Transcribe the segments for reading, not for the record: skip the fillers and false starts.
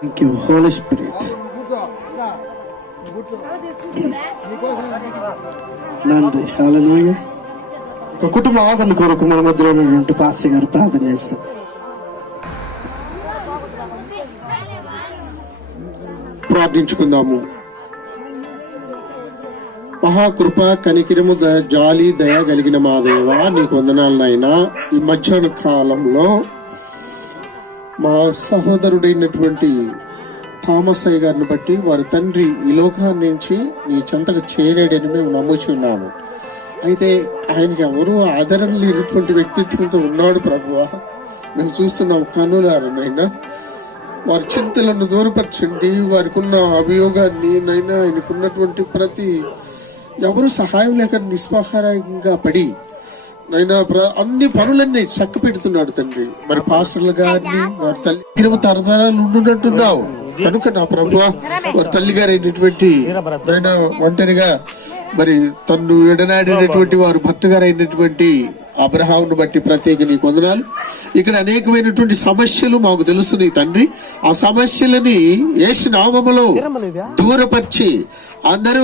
Thank you, Holy Spirit. Nandi హల్లెలూయా. ఒక కుటుంబ ఆదరణ కొరకు మన మధ్యలో ఉన్నటువంటి పాస్టర్ గారు ప్రార్థన చేస్తారు. ప్రార్థించుకుందాము. మహాకృప కనికిరము జాలి దయ కలిగిన మా దేవ, నీకు వందనాలనైనా. ఈ మధ్యాహ్న కాలంలో మా సహోదరుడైనటువంటి థామస్ అయ్య గారిని బట్టి వారి తండ్రి ఈ లోకాన్ని నుంచి నీ చెంతకు చేరాడని మేము నమ్ముచున్నాము. అయితే ఆయనకి ఎవరు ఆదరణ లేనటువంటి వ్యక్తిత్వంతో ఉన్నాడు ప్రభువా. మేము చూస్తున్నాం కన్నులారనైనా. వారి చింతలను దూరపరచండి. వారికి ఉన్న అభియోగాన్ని నైనా, ఆయనకున్నటువంటి ప్రతి ఎవరు సహాయం లేక నిస్సహాయంగా పడి నైనా అన్ని పనులన్నీ చక్క పెడుతున్నాడు తండ్రి. మరి పాస్టర్లు గారిని వారి తల్లి తరతరాలు ఉండునట్టున్నావు కనుక నా ప్రభువా, వారి తల్లి గారు అయినటువంటి నైనా ఒంటరిగా మరి తను ఎడనాడినటువంటి వారు భర్త గారు అయినటువంటి అబ్రహామును బట్టి ప్రత్యేక నీకు వందనాలు. ఇక్కడ అనేకమైనటువంటి సమస్యలు మాకు తెలుస్తున్నాయి తండ్రి. ఆ సమస్యలని యేసు నామములో దూరపరిచి అందరూ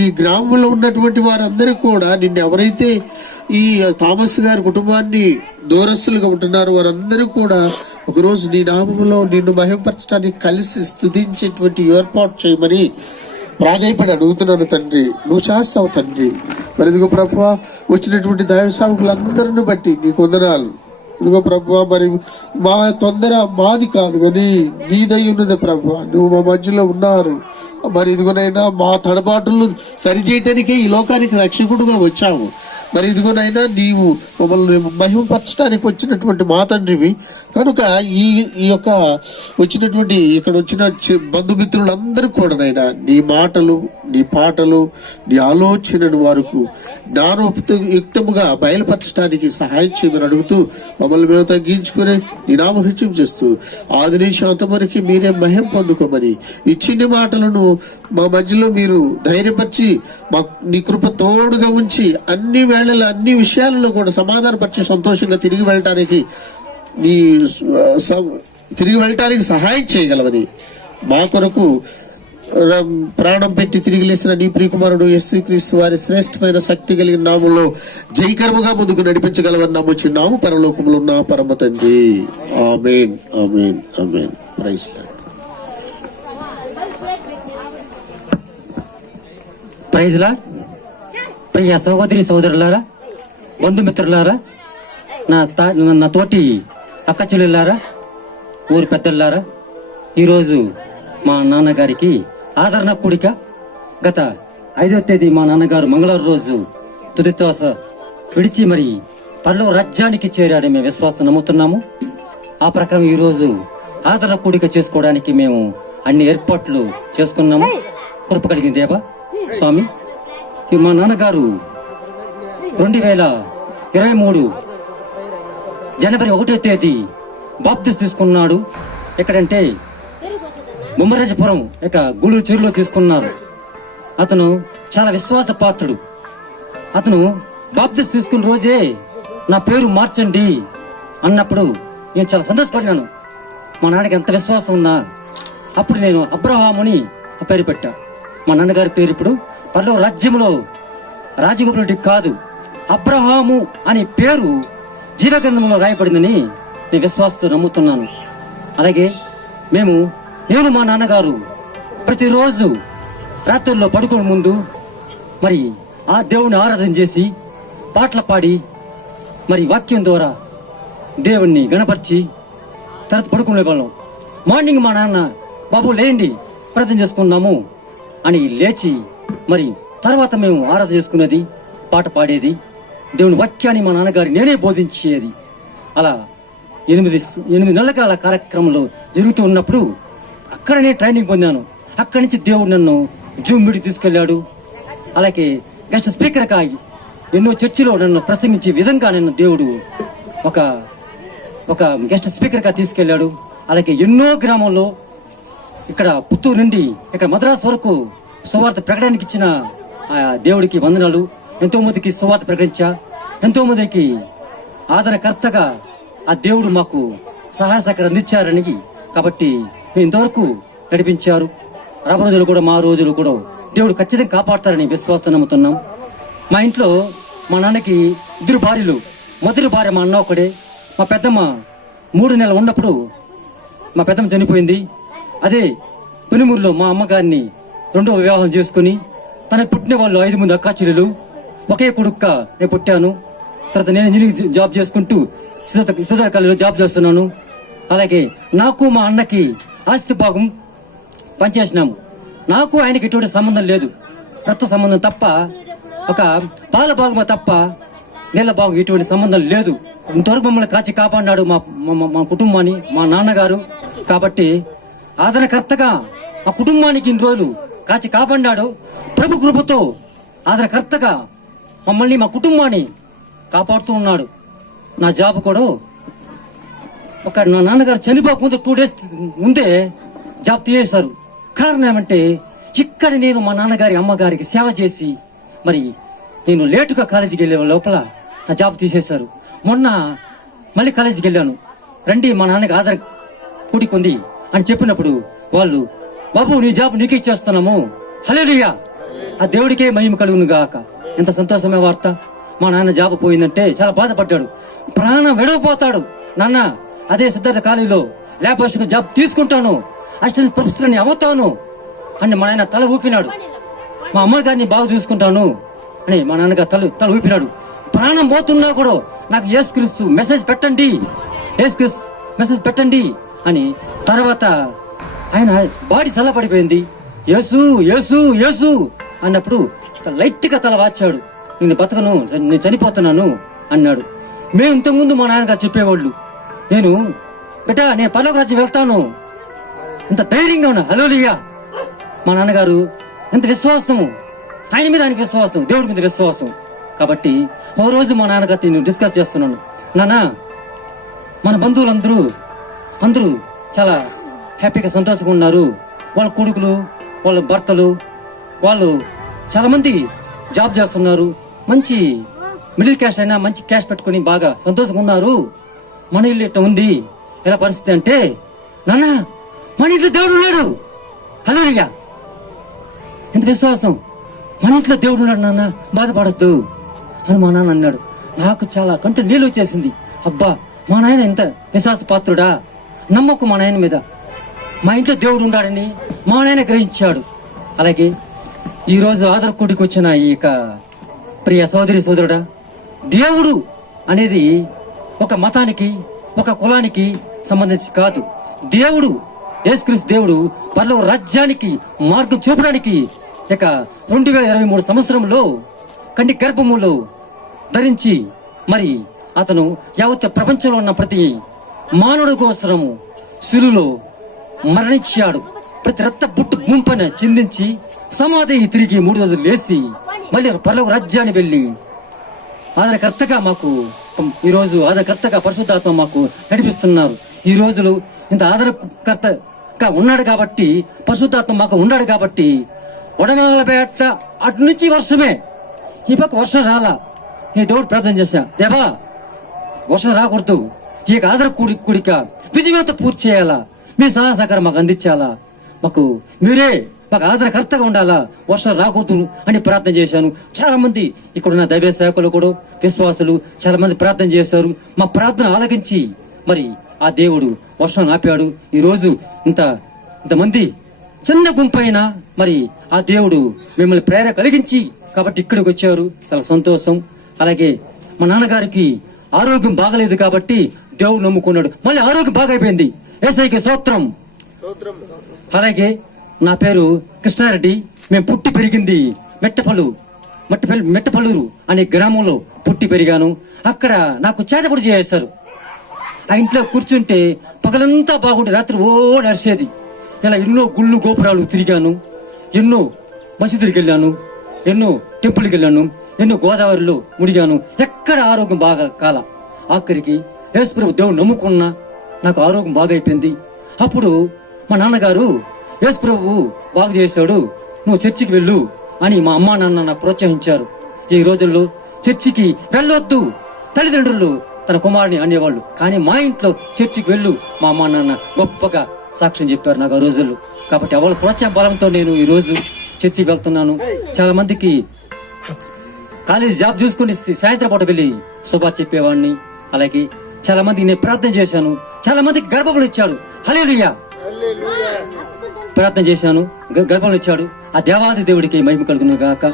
ఈ గ్రామంలో ఉన్నటువంటి వారందరూ కూడా నిన్ను ఎవరైతే ఈ థామస్ గారి కుటుంబాన్ని దూరస్తులుగా ఉంటున్నారో వారందరూ కూడా ఒకరోజు నీ నామములో నిన్ను మహిమపరచడానికి కలిసి స్తుతించేటువంటి ఏర్పాటు చేయమని ప్రాధాయపడి అడుగుతున్నాను తండ్రి. నువ్వు చేస్తావు తండ్రి. మరి ఇదిగో ప్రభువా, వచ్చినటువంటి దైవ సేవకులందరిని బట్టి నీకు వందనాలు. ఇదిగో ప్రభువా, మరి మా తొందర మాది కాదు కానీ నీదై ఉన్నది ప్రభువా. నువ్వు మా మధ్యలో ఉన్నారు. మరి ఇదిగోనైనా మా తడబాటులు సరిచేయటానికే ఈ లోకానికి రక్షకుడుగా వచ్చావు. మరి ఇదిగోనైనా నీవు మమ్మల్ని మహిమపరచడానికి వచ్చినటువంటి మా తండ్రివి కనుక ఈ యొక్క వచ్చినటువంటి ఇక్కడ వచ్చిన బంధుమిత్రులందరూ కూడా నైనా నీ మాటలు, నీ పాటలు, నీ ఆలోచనను వారికి జ్ఞానోక్తముగా బయలుపరచడానికి సహాయం చేయమని అడుగుతూ మమ్మల్ని మేము తగ్గించుకుని నీ నామహత్యం చేస్తూ ఆది నుంచి అంతవరకు మీరే మహిమ పొందుకోమని ఈ చిన్ని మాటలను మా మధ్యలో మీరు ధైర్యపరిచి మా నీ కృప తోడుగా ఉంచి అన్ని వేళల్లో అన్ని విషయాలలో కూడా సమాధానపరిచి సంతోషంగా తిరిగి వెళ్ళటానికి సహాయం చేయగలవని మా కొరకు ప్రాణం పెట్టి తిరిగి లేసిన నీ ప్రియకుమారుడు యేసుక్రీస్తు వారి శ్రేష్టమైన శక్తి కలిగిన నామంలో జయకరముగా ముందుకు నడిపించగలవని నమ్ముచున్నాము పరలోకంలో ఉన్న పరమ తండ్రి. ఆమేన్, ఆమేన్, ఆమేన్. Praise Lord. Praise Lord. ప్రియ సహోదరి సోదరులారా, బంధుమిత్రులారా, నా తోటి అక్క చెల్లెళ్ళారా, ఊరి పెద్దలారా, ఈరోజు మా నాన్నగారికి ఆదరణ కూడిక గత 5వ తేదీ మా నాన్నగారు మంగళవారం రోజు తుదిశ్వాస విడిచి మరి పరలోక రాజ్యానికి చేరాడని మేము విశ్వాసం నమ్ముతున్నాము. ఆ ప్రకారం ఈరోజు ఆదరణ కూడిక చేసుకోవడానికి మేము అన్ని ఏర్పాట్లు చేసుకున్నాము. కృప కలిగిన దేవా స్వామి, మా నాన్నగారు 2023 జనవరి 1వ తేదీ బాప్తిస్ తీసుకున్నాడు. ఎక్కడంటే బొమ్మరాజపురం గూడూరు చెరువులో తీసుకున్నారు. అతను చాలా విశ్వాస పాత్రుడు. అతను బాప్తిస్ తీసుకున్న రోజే నా పేరు మార్చండి అన్నప్పుడు నేను చాలా సంతోషపడినాను. మా నాన్నకి ఎంత విశ్వాసం ఉన్నా అప్పుడు నేను అబ్రహాముని ఆ పేరు పెట్టా. మా నాన్నగారి పేరు ఇప్పుడు పరలోక రాజ్యంలో రాజగోపుల కాదు, అబ్రహాము అనే పేరు జీవగ్రంథంలో రాయబడిందని నేను విశ్వాసంతో నమ్ముతున్నాను. అలాగే నేను మా నాన్నగారు ప్రతిరోజు రాత్రుల్లో పడుకోని ముందు మరి ఆ దేవుని ఆరాధన చేసి పాటలు పాడి మరి వాక్యం ద్వారా దేవుణ్ణి గణపరిచి తర్వాత పడుకునే వాళ్ళం. మార్నింగ్ మా నాన్న బాబు లేండి ప్రార్థన చేసుకుందాము అని లేచి మరి తర్వాత మేము ఆరాధన చేసుకునేది, పాట పాడేది, దేవుని వాక్యాన్ని మా నాన్నగారి నేనే బోధించేది. అలా 8 నెలల కాల కార్యక్రమంలో జరుగుతూ ఉన్నప్పుడు అక్కడనే ట్రైనింగ్ పొందాను. అక్కడి నుంచి దేవుడు నన్ను జూమ్ మీటింగ్ తీసుకెళ్లాడు. అలాగే గెస్ట్ స్పీకర్ కాగి ఎన్నో చర్చిలో నన్ను ప్రసంగించే విధంగా నన్ను దేవుడు ఒక గెస్ట్ స్పీకర్గా తీసుకెళ్లాడు. అలాగే ఎన్నో గ్రామంలో ఇక్కడ పుత్తూరు నుండి ఇక్కడ మద్రాసు వరకు సువార్త ప్రకటనకి ఇచ్చిన ఆ దేవుడికి వందనాలు. ఎంతో మందికి సువార్త ప్రకటించా, ఎంతో మందికి ఆదరణకర్తగా ఆ దేవుడు మాకు సహాయ సహకారం అందించారని కాబట్టి ఇంతవరకు నడిపించారు. రాబోయే రోజులు కూడా మా రోజులు కూడా దేవుడు ఖచ్చితంగా కాపాడతారని విశ్వాసం నమ్ముతున్నాం. మా ఇంట్లో మా నాన్నకి 2 భార్యలు. మొదటి భార్య మా అన్న ఒకడే. మా పెద్దమ్మ 3 నెలలు ఉన్నప్పుడు మా పెద్దమ్మ చనిపోయింది. అదే పెనుమూరులో మా అమ్మగారిని 2వ వివాహం చేసుకుని తనకు పుట్టిన వాళ్ళు 5 మంది అక్కా చెల్లెలు. ఒకే కొడుక్క నేను పుట్టాను. తర్వాత నేను ఇంజనీరింగ్ జాబ్ చేసుకుంటూ సిద్ధార్థ కాలేజీలో జాబ్ చేస్తున్నాను. అలాగే నాకు మా అన్నకి ఆస్తి భాగం పనిచేసినాము. నాకు ఆయనకి ఎటువంటి సంబంధం లేదు, రక్త సంబంధం తప్ప, ఒక పాల భాగం తప్ప నీళ్ళ భాగం ఎటువంటి సంబంధం లేదు. ఇంతవరకు మమ్మల్ని కాచి కాపాడినాడు మా కుటుంబాన్ని, మా నాన్నగారు. కాబట్టి ఆదరణకర్తగా ఆ కుటుంబానికి ఇన్ని రోజులు కాచి కాపాడినాడు. ప్రభు కృపతో ఆదరణకర్తగా మమ్మల్ని, మా కుటుంబాన్ని కాపాడుతూ ఉన్నాడు. నా జాబ్ కూడా నా నాన్నగారు చనిపోకముందు 2 days ముందే జాబ్ తీసేశారు. కారణం ఏమంటే ఇక్కడ నేను మా నాన్నగారి అమ్మగారికి సేవ చేసి మరి నేను లేటుగా కాలేజీకి వెళ్ళే లోపల నా జాబ్ తీసేశారు. మొన్న మళ్ళీ కాలేజీకి వెళ్ళాను. రండి మా నాన్నకి ఆధార్ కూడికుంది అని చెప్పినప్పుడు వాళ్ళు, బాబు నీ జాబ్ నీకే ఇచ్చేస్తున్నాము, హల్లెలూయా, ఆ దేవుడికే మహిమ కలుగును గాక. ఎంత సంతోషమే వార్త. మా నాన్న జాబ్ పోయిందంటే చాలా బాధపడ్డాడు. ప్రాణం విడవపోతాడు. నాన్న అదే సిద్ధార్థ కాలేజీలో ల్యాబ్ జాబ్ తీసుకుంటాను, అసిస్టెంట్ ప్రొఫెసర్ని అవుతాను అని మా నాన్న తల ఊపినాడు. మా అమ్మగారిని బాగా చూసుకుంటాను అని మా నాన్నగారు తల ఊపినాడు. ప్రాణం పోతున్నా కూడా నాకు యేసుక్రీస్తు మెసేజ్ పెట్టండి, యేసుక్రీస్తు మెసేజ్ పెట్టండి అని. తర్వాత ఆయన బాడీ చల్లబడిపోయింది. యేసు యేసు యేసు అన్నప్పుడు లైట్ గా తల వాచాడు. నేను బతకను, నేను చనిపోతున్నాను అన్నాడు. మేము ఇంతకుముందు మా నాన్నగారు చెప్పేవాళ్ళు, నేను పరలోక రాజ్యం వెళ్తాను, ఇంత ధైర్యంగా ఉన్నా, హల్లెలూయా. మా నాన్నగారు ఎంత విశ్వాసము, ఆయన మీద ఆయనకి విశ్వాసం, దేవుడి మీద విశ్వాసం. కాబట్టి ఓ రోజు మా నాన్నగారితో నేను డిస్కస్ చేస్తున్నాను, నాన్న మన బంధువులందరూ చాలా హ్యాపీగా సంతోషంగా ఉన్నారు. వాళ్ళ కొడుకులు, వాళ్ళ భర్తలు, వాళ్ళు చాలా మంది జాబ్ చేస్తున్నారు, మంచి మిడిల్ క్యాష్ అయినా మంచి క్యాష్ పెట్టుకుని బాగా సంతోషంగా ఉన్నారు. మన ఇల్లు ఇట్లా ఉంది, ఎలా పరిస్థితి అంటే, నాన్న మన ఇంట్లో దేవుడు ఉన్నాడు, హల్లెలూయా. ఎంత విశ్వాసం, మన ఇంట్లో దేవుడు ఉన్నాడు నాన్న, బాధపడద్దు అని మా నాన్న అన్నాడు. నాకు చాలా కంట నీళ్ళు వచ్చేసింది. అబ్బా మా నాయన ఎంత విశ్వాస పాత్రుడా, నమ్మకం మా నాయన మీద, మా ఇంట్లో దేవుడు ఉన్నాడని మా నాయన గ్రహించాడు. అలాగే ఈ రోజు ఆదరకూడికి వచ్చిన ఈ ప్రియ సోదరి సోదరుడా, దేవుడు అనేది ఒక మతానికి, ఒక కులానికి సంబంధించి కాదు. దేవుడు యేసుక్రీస్తు దేవుడు పరలోక రాజ్యానికి మార్గం చూపడానికి 2023 సంవత్సరంలో కన్య గర్భములో ధరించి మరి అతను యావత్ ప్రపంచంలో ఉన్న ప్రతి మానవుడి కోసము శిలువలో మరణించాడు. ప్రతి రక్త బుట్టు గుంపన చిందించి సమాధి తిరిగి 3 రోజులు లేచి మళ్ళీ పరలోక రాజ్యాన్ని వెళ్ళి ఆదరణకర్తగా మాకు ఈరోజు ఆదరణకర్తగా పరిశుద్ధాత్మ మాకు నడిపిస్తున్నారు. ఈ రోజులు ఇంత ఆదరణకర్తగా ఉన్నాడు కాబట్టి, పరిశుద్ధాత్మ మాకు ఉన్నాడు కాబట్టి, వడమాలపేట అటు నుంచి వర్షమే, ఈ పక్క వర్షం రాలా. నేను దేవుడు ప్రార్థన చేశా, దేవా వర్షం రాకూడదు, ఈ ఆదరకూడిక విజయవంత పూర్తి చేయాలా, మీ సహాయ సహకారం మాకు అందించాలా, మీరే మాకు ఆదరణకర్తగా ఉండాలా, వర్షం రాకూడదు అని ప్రార్థన చేశాను. చాలా మంది ఇక్కడున్న దైవ సేవకులు కూడా, విశ్వాసులు చాలా మంది ప్రార్థన చేశారు. మా ప్రార్థన ఆలకించి మరి ఆ దేవుడు వర్షం ఆపాడు. ఈ రోజు ఇంతమంది చిన్న గుంపైనా మరి ఆ దేవుడు మిమ్మల్ని ప్రేరణ కలిగించి కాబట్టి ఇక్కడికి వచ్చారు, చాలా సంతోషం. అలాగే మా నాన్నగారికి ఆరోగ్యం బాగలేదు కాబట్టి దేవుడు నమ్ముకున్నాడు, మళ్ళీ ఆరోగ్యం బాగైపోయింది, యేసయ్యకి స్తోత్రం. అలాగే నా పేరు కృష్ణారెడ్డి, మేము పుట్టి పెరిగింది మెట్టపల్లూరు అనే గ్రామంలో పుట్టి పెరిగాను. అక్కడ నాకు చేతపడి చేస్తారు. ఆ ఇంట్లో కూర్చుంటే పగలంతా బాగుంటే రాత్రి నడిచేది. ఇలా ఎన్నో గుళ్ళు గోపురాలు తిరిగాను, ఎన్నో మసీదులకు వెళ్ళాను, ఎన్నో టెంపుల్కి వెళ్ళాను, ఎన్నో గోదావరిలో ముడిగాను. ఎక్కడ ఆరోగ్యం బాగా కాల. ఆఖరికి యేసుప్రభు దేవుడు నమ్ముకున్నా నాకు ఆరోగ్యం బాగా అయిపోయింది. అప్పుడు మా నాన్నగారు యేసుప్రభు బాగు చేశాడు, నువ్వు చర్చికి వెళ్ళు అని మా అమ్మా నాన్న నాకు ప్రోత్సహించారు. ఈ రోజుల్లో చర్చికి వెళ్ళొద్దు తల్లిదండ్రులు తన కుమారుని అనేవాళ్ళు, కానీ మా ఇంట్లో చర్చికి వెళ్ళు మా అమ్మా నాన్న గొప్పగా సాక్ష్యం చెప్పారు నాకు ఆ రోజుల్లో. కాబట్టి వాళ్ళ ప్రోత్సాహ బలంతో నేను ఈ రోజు చర్చికి వెళ్తున్నాను. చాలా మందికి కాలేజ్ జాబ్ చూసుకుని సాయంత్రం పూట వెళ్ళి శుభార్త చెప్పేవాడిని. అలాగే చాలా మందికి నేను ప్రార్థన చేశాను. చాలా మందికి గర్భఫలం ఇచ్చాడు. హల్లెలూయా, ప్రార్థన చేశాను, గర్భఫలం ఇచ్చాడు. ఆ దేవాది దేవుడికి మహిమ కలుగును గాక.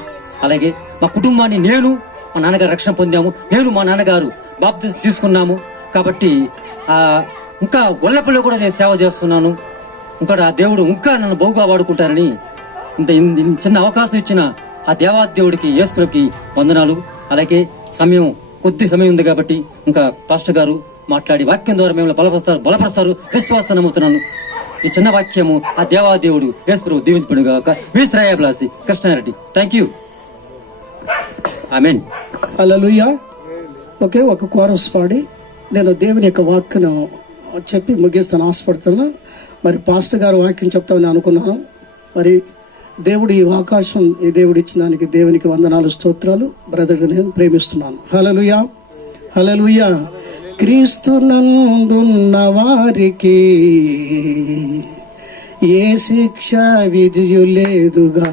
అలాగే మా కుటుంబాన్ని, నేను మా నాన్నగారు రక్షణ పొందాము, నేను మా నాన్నగారు బాప్తిసం తీసుకున్నాము. కాబట్టి ఇంకా గొల్లపల్లిలో కూడా నేను సేవ చేస్తున్నాను. ఇంకా ఆ దేవుడు ఇంకా నన్ను బహుగా వాడుకుంటారని ఇంత చిన్న అవకాశం ఇచ్చిన ఆ దేవాది దేవుడికి, యేసుకి వందనాలు. అలాగే కొద్ది సమయం ఉంది కాబట్టి ఇంకా పాస్టర్ గారు మాట్లాడి వాక్యం ద్వారా మేము బలపరుస్తారు విశ్వాసం నమ్ముతున్నాను. ఈ చిన్న వాక్యము ఆ దేవాది దేవుడు యేసు దీవించబడు గాక. మీ శ్రేయాభిలాషి కృష్ణారెడ్డి. Thank you. ఆమేన్. హల్లెలూయా. ఓకే, ఒక కోరస్ పాడి నేను దేవుని యొక్క వాక్యను చెప్పి ముగిస్తాను ఆశపడుతున్నాను. మరి పాస్టర్ గారు వాక్యం చెప్తామని అనుకున్నాను. మరి దేవుడు ఈ అవకాశం ఈ దేవుడు ఇచ్చిన దానికి దేవునికి వందనాలు, స్తోత్రాలు. బ్రదర్గా నేను ప్రేమిస్తున్నాను. హల్లెలూయా, హల్లెలూయా. క్రీస్తునందున్న వారికి ఏ శిక్ష విధియు లేదుగా,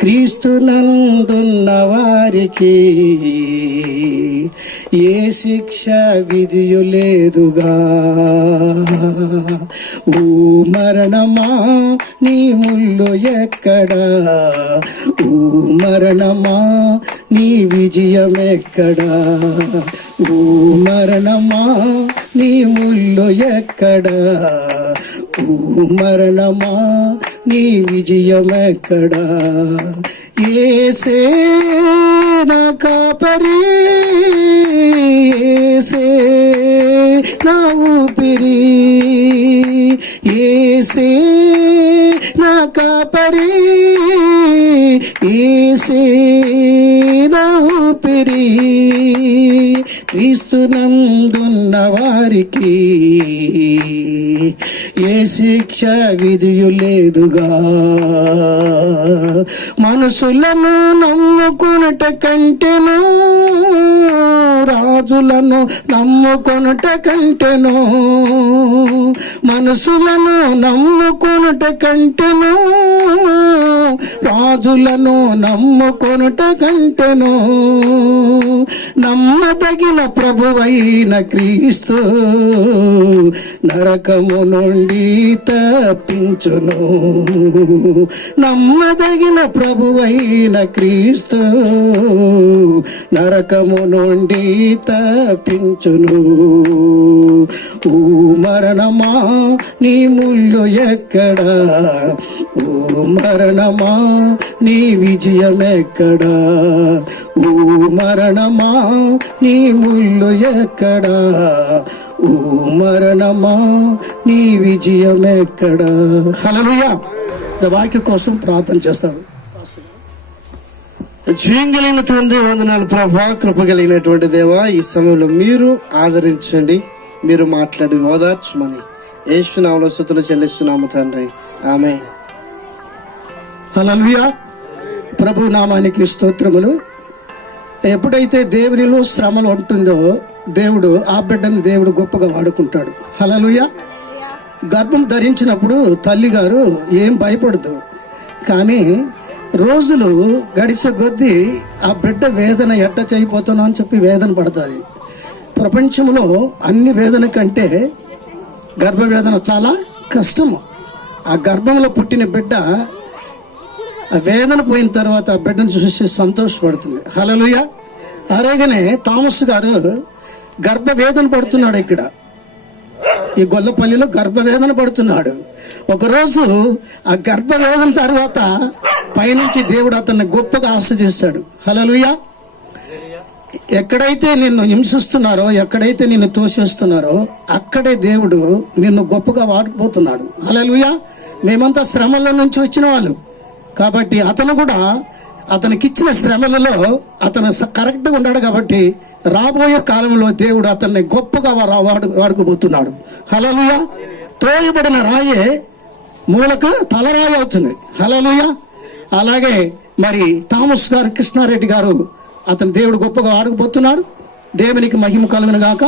క్రీస్తునందున్న వారికి ఏ శిక్ష విధియు లేదుగా. ఓ మరణమా నీ ముళ్ళు ఎక్కడా, ఓ మరణమా నీ విజయమెక్కడా, ఓ మరణమా నీ ముళ్ళు ఎక్కడా, ఓ మరణమా నీ విజయమెక్కడా. యేసే నా కాపరి, యేసే నా ఊపిరి, యేసే నా కాపరి, యేసే నా ఊపిరి. క్రీస్తునందున్న వారికి ఏ శిక్ష విధియు లేదుగా. మనుషులను నమ్ముకొనుట కంటెను, రాజులను నమ్ముకొనుట కంటెను, మనసులను నమ్ముకొనుట కంటెను, రాజులను నమ్ముకొనుట కంటెను. నమ్మదగిన ప్రభువైన క్రీస్తు నరకము నుండి తప్పించును. నమ్మదగిన ప్రభువైన క్రీస్తు నరకము నుండి తప్పించును. ఓ మరణమా నీ ముళ్ళు ఎక్కడా, ఓ మరణమా నీ విజయమెక్కడా, ఓ మరణమా నీ ముళ్ళు ఎక్కడా, ఓ మరణమా నీ విజయమెక్కడా. హల్లెలూయా. వాక్య కోసం ప్రార్థన చేస్తారు. జీవం కలిగిన తండ్రి వందనాలు ప్రభా, కృప కలిగినటువంటి దేవా, ఈ సమయంలో మీరు ఆదరించండి, మీరు మాట్లాడి ఓదార్చుమని యేసు నామములో స్తుతులు చెల్లిస్తున్నాము తండ్రి. ఆమేన్. హల్లెలూయా. ప్రభు నామానికి స్తోత్రములు. ఎప్పుడైతే దేవునిలో శ్రమలు ఉంటుందో దేవుడు ఆ బిడ్డను దేవుడు గొప్పగా వాడుకుంటాడు. హల్లెలూయా. గర్భం ధరించినప్పుడు తల్లి గారు ఏం భయపడదు, కానీ రోజులు గడిచే కొద్దీ ఆ బిడ్డ వేదన ఎట్ట చేయిపోతున్నా అని చెప్పి వేదన పడుతుంది. ప్రపంచంలో అన్ని వేదన కంటే గర్భవేదన చాలా కష్టము. ఆ గర్భంలో పుట్టిన బిడ్డ ఆ వేదన పోయిన తర్వాత ఆ బిడ్డను చూసి సంతోషపడుతుంది. హల్లెలూయా. అలాగనే థామస్ గారు గర్భవేదన పడుతున్నాడు. ఇక్కడ ఈ గొల్లపల్లిలో గర్భవేదన పడుతున్నాడు. ఒకరోజు ఆ గర్భవేదన తర్వాత పైనుంచి దేవుడు అతన్ని గొప్పగా ఆశీర్వదిస్తాడు. హల్లెలూయా. ఎక్కడైతే నిన్ను హింసిస్తున్నారో, ఎక్కడైతే నిన్ను తోసేస్తున్నారో అక్కడే దేవుడు నిన్ను గొప్పగా వాడుకుపోతున్నాడు. హల్లెలూయా. మేమంతా శ్రమల నుంచి వచ్చిన వాళ్ళు కాబట్టి అతను కూడా అతనికిచ్చిన శ్రమలలో అతను కరెక్ట్గా ఉన్నాడు కాబట్టి రాబోయే కాలంలో దేవుడు అతన్ని గొప్పగా వాడుకోబోతున్నాడు. హల్లెలూయా. తోయబడిన రాయే మూలకు తలరాయి అవుతుంది. హల్లెలూయా. అలాగే మరి థామస్ గారు, కృష్ణారెడ్డి గారు అతను దేవుడు గొప్పగా వాడుకుపోతున్నాడు. దేవునికి మహిమ కలుగును గాక.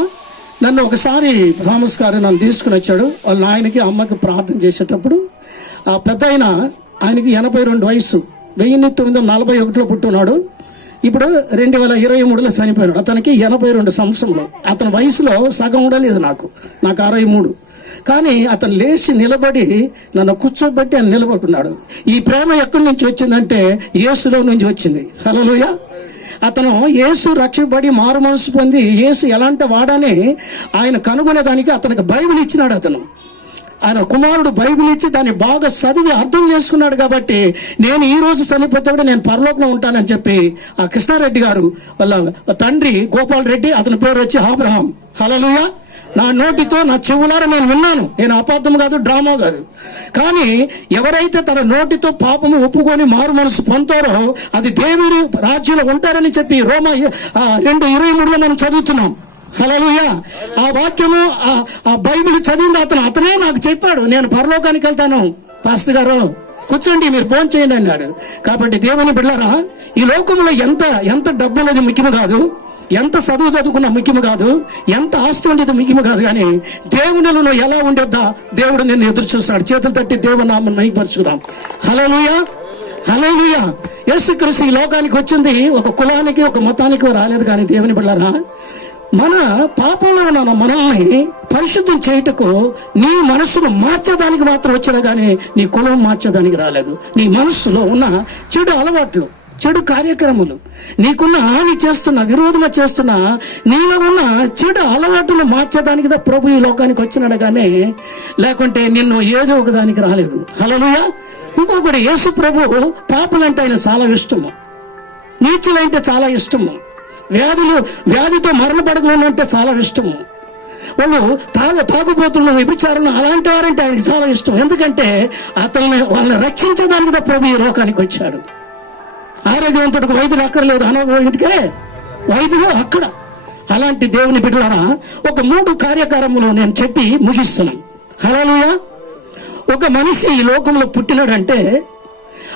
నన్ను ఒకసారి థామస్ గారు నన్ను తీసుకుని వచ్చాడు. వాళ్ళ నాయనకి అమ్మకి ప్రార్థన చేసేటప్పుడు ఆ పెద్ద ఆయనకి 82 వయసు, 1941లో పుట్టున్నాడు. ఇప్పుడు 2023లో చనిపోయాడు. అతనికి 82 సంవత్సరంలో. అతని వయసులో సగం కూడా లేదు నాకు 63. కానీ అతను లేచి నిలబడి నన్ను కూర్చోబెట్టి ఆయన నిలబడుతున్నాడు. ఈ ప్రేమ ఎక్కడి నుంచి వచ్చిందంటే యేసులో నుంచి వచ్చింది. హల్లెలూయా. అతను యేసు రక్షబడి మారు మనసు పొంది యేసు ఎలాంటి వాడని ఆయన కనుగొనేదానికి అతనికి బైబిల్ ఇచ్చినాడు. ఆయన కుమారుడు బైబిల్ ఇచ్చి దాన్ని బాగా చదివి అర్థం చేసుకున్నాడు. కాబట్టి నేను ఈ రోజు చనిపోతే కూడా నేను పరలోకంలో ఉంటానని చెప్పి ఆ కృష్ణారెడ్డి గారు వాళ్ళ తండ్రి గోపాల్ రెడ్డి, అతని పేరు వచ్చి అబ్రహాం. హల్లెలూయా. నా నోటితో నా చెవులారా నేను విన్నాను. నేను అబద్ధం కాదు, డ్రామా కాదు. కానీ ఎవరైతే తన నోటితో పాపము ఒప్పుకొని మారు మనసు పొందుతారో అది దేవుని రాజ్యంలో ఉంటారని చెప్పి రోమా 2:23లో మనం చదువుతున్నాం. హల్లెలూయా. ఆ వాక్యము ఆ బైబిల్ చదివింది అతనే నాకు చెప్పాడు. నేను పరలోకానికి వెళ్తాను పాస్టర్ గారు, కూర్చోండి, మీరు ఫోన్ చేయండి అన్నాడు. కాబట్టి దేవుని బిడ్డలారా, ఈ లోకంలో ఎంత డబ్బు అనేది ముఖ్యం కాదు, ఎంత చదువుకున్నా ముఖ్యం కాదు, ఎంత ఆస్తి ఉండేది ముఖ్యం కాదు. కానీ దేవునిలో నువ్వు ఎలా ఉండేద్దా దేవుడు నిన్ను ఎదురు చూస్తున్నాడు. చేతులు తట్టి దేవుని నామమును మహిమపరచుదాం. హల్లెలూయా. హల్లెలూయా. యేసుక్రీస్తు ఈ లోకానికి వచ్చింది ఒక కులానికి ఒక మతానికి రాలేదు. కానీ దేవుని బిడ్డలారా, మన పాపంలో ఉన్న మనల్ని పరిశుద్ధం చేయుటకు నీ మనసును మార్చేదానికి మాత్రం వచ్చాడు. కానీ నీ కులం మార్చేదానికి రాలేదు. నీ మనస్సులో ఉన్న చెడు అలవాట్లు, చెడు కార్యక్రమాలు, నీకున్న హాని చేస్తున్న, విరోధమ చేస్తున్న, నీలో ఉన్న చెడు అలవాటును మార్చేదానికి ప్రభు ఈ లోకానికి వచ్చినాడు. కానీ లేకుంటే నిన్ను ఏదో ఒక దానికి రాలేదు. హల్లెలూయా. ఇంకొకటి, యేసు ప్రభు పాపులంటే ఆయన చాలా ఇష్టము, నీచులంటే చాలా ఇష్టము, వ్యాధితో మరణపడకలంటే చాలా ఇష్టము, వాళ్ళు తాగుబోతున్న వ్యభిచారులు అలాంటి వారంటే ఆయనకి చాలా ఇష్టం. ఎందుకంటే వాళ్ళని రక్షించడానికి ప్రభు ఈ లోకానికి వచ్చాడు. ఆరోగ్యవంతుడికి వైద్యుడు అక్కర్లేదు, అనారోగ్యానికే వైద్యుడు అక్కడ. అలాంటి దేవుని బిడ్డలారా, ఒక 3 కార్యక్రమాలు నేను చెప్పి ముగిస్తున్నాను. హల్లెలూయా. ఒక మనిషి ఈ లోకంలో పుట్టినాడంటే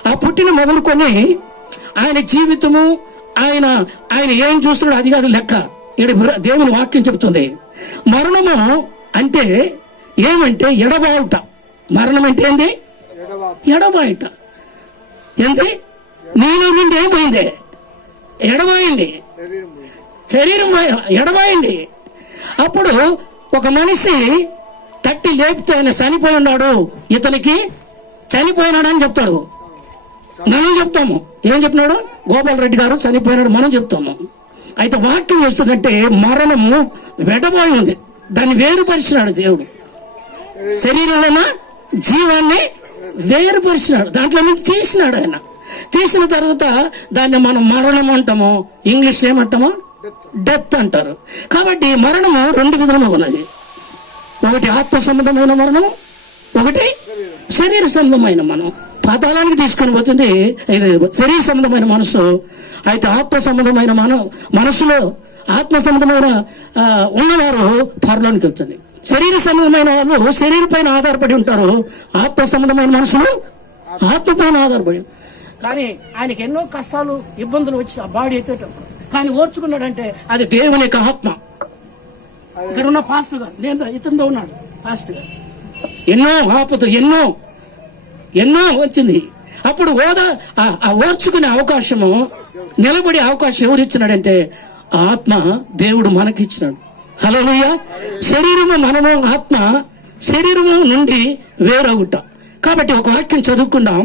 ఆ పుట్టిన మొదలుకొని ఆయన జీవితము, ఆయన ఏం చూస్తున్నాడు అది కాదు లెక్క. ఇక్కడ దేవుని వాక్యం చెబుతుంది, మరణము అంటే ఏమంటే ఎడబాయుట. మరణం అంటే ఏంది? ఎడబాయుట. ఏంది? నీలో నుండి ఏమైంది? ఎడబాయింది, శరీరం ఎడబాయింది. అప్పుడు ఒక మనిషి తట్టి లేపితే ఆయన చనిపోయి ఉన్నాడు, ఇతనికి చనిపోయినాడని చెప్తాడు. మనం చెప్తాము, ఏం చెప్పినాడు? గోపాల్ రెడ్డి గారు చనిపోయినాడు మనం చెప్తాము. అయితే వాక్యం వస్తుందంటే మరణము వెడబాయి ఉంది, దాన్ని వేరుపరిచినాడు దేవుడు. శరీరంలో జీవాన్ని వేరుపరిచినాడు, దాంట్లో నుంచి తీసినాడు ఆయన. తీసిన తర్వాత దాన్ని మనం మరణం అంటాము, ఇంగ్లీష్లో ఏమంటామో డెత్ అంటారు. కాబట్టి మరణము 2 విధములుగా ఉన్నది. ఒకటి ఆత్మ సంబంధమైన మరణము, ఒకటి శరీర సంబంధమైన మనం. పాతాళానికి తీసుకొని పోతుంది ఇది శరీర సంబంధమైన మనసు. అయితే ఆత్మ సంబంధమైన మనసులో ఆత్మ సంబంధమైన ఉన్నవారు పరలోనికి వెళ్తుంది. శరీర సంబంధమైన వాళ్ళు శరీర పైన ఆధారపడి ఉంటారు, ఆత్మ సంబంధమైన మనసులు ఆత్మ పైన ఆధారపడి. కానీ ఆయనకి ఎన్నో కష్టాలు ఇబ్బందులు వచ్చి ఆ బాడీ ఎత్తేటప్పుడు కానీ ఓర్చుకున్నాడంటే అది దేవుని యొక్క ఆత్మ. ఇక్కడ ఉన్న పాస్టర్ గారు, నేను ఇతనితో ఉన్నాడు పాస్టర్ గారు, ఎన్నో ఆపదలు ఎన్నో వచ్చింది. అప్పుడు ఆ ఓర్చుకునే అవకాశము, నిలబడే అవకాశం ఎవరు ఇచ్చినాడంటే ఆత్మ దేవుడు మనకిచ్చినాడు. హల్లెలూయా. శరీరము మనము ఆత్మ శరీరము నుండి వేరవుట. కాబట్టి ఒక వాక్యం చదువుకుందాం.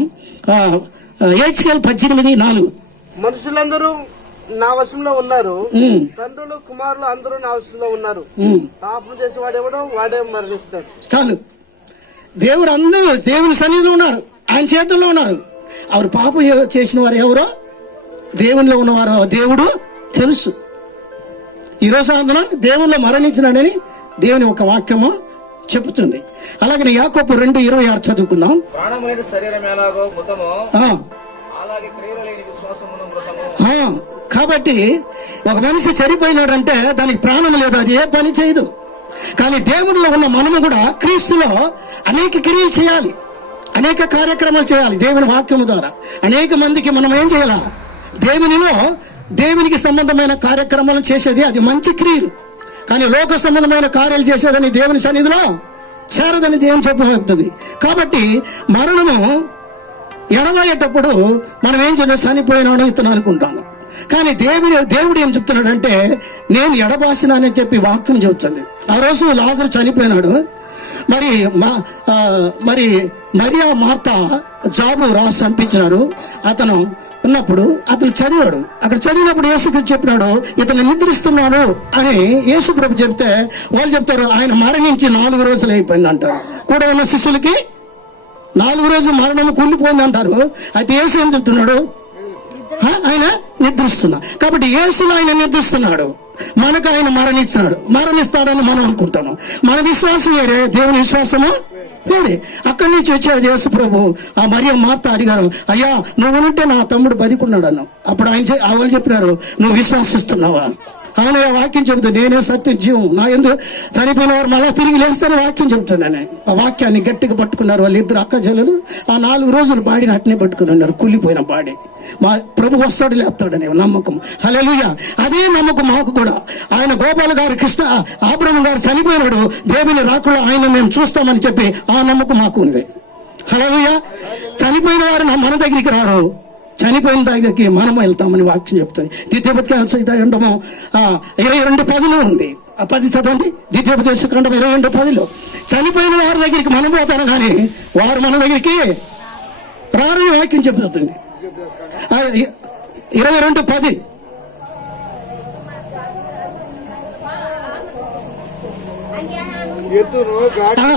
హెచ్కేల్ 18:4. మనుషులందరూ నా వశంలో ఉన్నారు, తండ్రులు కుమారులు అందరూ నా వశంలో ఉన్నారు, పాపం చేసి వాడెవడో వాడే మరణిస్తాడు. చాలు. దేవుడు అందరూ దేవుని సన్నిధిలో ఉన్నారు, ఆయన చేతుల్లో ఉన్నారు. ఎవరు పాపం చేసిన వారు ఎవరో దేవునిలో ఉన్నవారో దేవుడు తెలుసు. ఈరోజు అందరం దేవునిలో మరణించినాడని దేవుని ఒక వాక్యము చెబుతుంది. అలాగే యాకోబు 2:26 చదువుకుందాం. కాబట్టి ఒక మనిషి చనిపోయినాడంటే దానికి ప్రాణం లేదు, అది ఏ పని చేయదు. కానీ దేవుడిలో ఉన్న మనము కూడా క్రీస్తులో అనేక క్రియలు చేయాలి, అనేక కార్యక్రమాలు చేయాలి. దేవుని వాక్యము ద్వారా అనేక మందికి మనం ఏం చేయాలా? దేవునికి సంబంధమైన కార్యక్రమాలు చేసేది అది మంచి క్రియలు. కానీ లోక సంబంధమైన కార్యాలు చేసేదని దేవుని సన్నిధిలో చేరదని దేవుని చెప్పబడుతుంది. కాబట్టి మరణము ఎడబోయేటప్పుడు మనం ఏం చేయాలి? చనిపోయినాడు ఇతను అనుకుంటాను. కానీ దేవుడు ఏం చెప్తున్నాడంటే నేను ఎడబాసినానని చెప్పి వాక్యం చెబుతుంది. ఆ రోజు లాజరు చనిపోయినాడు. మరి మరియా మార్త జాబు రాసి పంపించినారు. అతను ఉన్నప్పుడు అతను చదివాడు. అక్కడ చదివినప్పుడు యేసుక్రీస్తు చెప్పినాడు ఇతను నిద్రిస్తున్నాడు అని యేసుప్రభు చెప్తే వాళ్ళు చెప్తారు ఆయన మరణించి 4 రోజులు అయిపోయింది అంటారు. కూడా ఉన్న శిష్యులకి 4 రోజులు మరణం కూలిపోయింది అంటారు. అయితే యేసు ఏం చెప్తున్నాడు? ఆయన నిద్రిస్తున్నా. కాబట్టి యేసులో ఆయన నిద్రిస్తున్నాడు, మనకు ఆయన మరణిస్తాడని మనం అనుకుంటాము. మన విశ్వాసం వేరే, దేవుని విశ్వాసము వేరే. అక్కడి నుంచి వచ్చాడు యేసు ప్రభు. ఆ మరియ మార్త అడిగారు, అయ్యా నువ్వు ఉంటే నా తమ్ముడు బతికున్నాడు అన్నావు. అప్పుడు వాళ్ళు చెప్పినారు నువ్వు విశ్వాసిస్తున్నావా? అవునయ్య, వాక్యం చెబుతుంది నేనే సత్యం జీవం, నా ఎందుకు చనిపోయిన వారు మళ్ళా తిరిగి లేస్తారని వాక్యం చెబుతున్నాను. ఆ వాక్యాన్ని గట్టిగా పట్టుకున్నారు వాళ్ళు ఇద్దరు అక్క చెల్లెలు. ఆ 4 రోజులు బాడీని అట్నే పట్టుకుని ఉన్నారు, కూలిపోయిన బాడీ. మా ప్రభు వస్తాడు లేపుతాడనే నమ్మకం. హల్లెలూయా. అదే నమ్మకం మాకు కూడా. ఆయన గోపాల గారు అబ్రహాము గారు చనిపోయినాడు, దేవుని రాకుండా ఆయన మేము చూస్తామని చెప్పి ఆ నమ్మకం మాకు ఉంది. హల్లెలూయా. చనిపోయిన వారు మన దగ్గరికి రారు, చనిపోయిన దగ్గరికి మనం వెళ్తామని వాక్యం చెప్తుంది. ద్వితీయోపదేశకాండము 22:10 ఉంది. ఆ 10 చదవండి. ద్వితీయోపదేశకాండం 22:10. చనిపోయిన వారి దగ్గరికి మనం పోతాను కానీ వారు మన దగ్గరికి రారని వాక్యం చెప్తుంది. 22:10.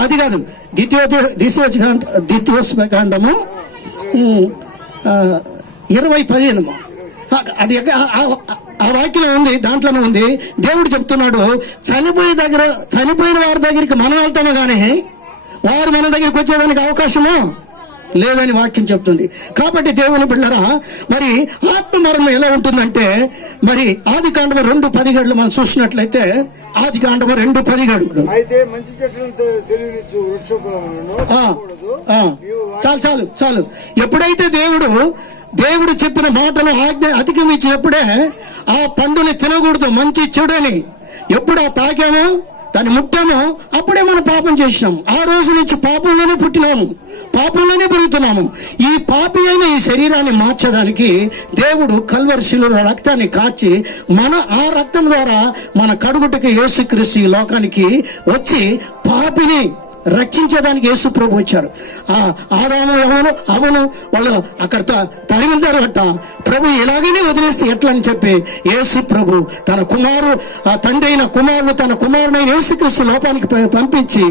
అది కాదు, ద్వితీయోపదేశకాండము 20:10. అది ఆ వాక్యం ఉంది, దాంట్లోనే ఉంది. దేవుడు చెప్తున్నాడు చనిపోయిన వారి దగ్గరికి మనం వెళ్తాము కానీ వారు మన దగ్గరికి వచ్చేదానికి అవకాశము లేదని వాక్యం చెప్తుంది. కాబట్టి దేవుని బిడ్డలారా, మరి ఆత్మ మరణం ఎలా ఉంటుందంటే మరి ఆదికాండము 2:17 మనం చూసినట్లయితే ఆదికాండము 2:17 అయితే మంచి చెట్లను తెలియనిచ్చు వృక్షఫలములను చాలు. ఎప్పుడైతే దేవుడు చెప్పిన మాటను ఆజ్ఞ అధిగమించినప్పుడే ఆ పండుని తినకూడదు, మంచి చెడుని ఎప్పుడు ఆ తాకామో దాన్ని ముట్టామో అప్పుడే మనం పాపం చేసినాం. ఆ రోజు నుంచి పాపంలోనే పుట్టినాము, పాపంలోనే పెరుగుతున్నాము. ఈ పాపి అయిన ఈ శరీరాన్ని మార్చడానికి దేవుడు కల్వరి శిలువ రక్తాన్ని కార్చి ఆ రక్తం ద్వారా మన కడుగుటకి యేసుక్రీస్తు ఈ లోకానికి వచ్చి పాపిని రక్షించేదానికి యేసు ప్రభు వచ్చారు. ఆదాము అవను వాళ్ళు అక్కడ తరిమిందారు అట్ట. ప్రభు ఇలాగనే వదిలేస్తే ఎట్లా అని చెప్పి యేసు ప్రభు తన తండ్రి అయిన కుమారుడు తన కుమారుడైన యేసుక్రీస్తు లోకానికి పంపించి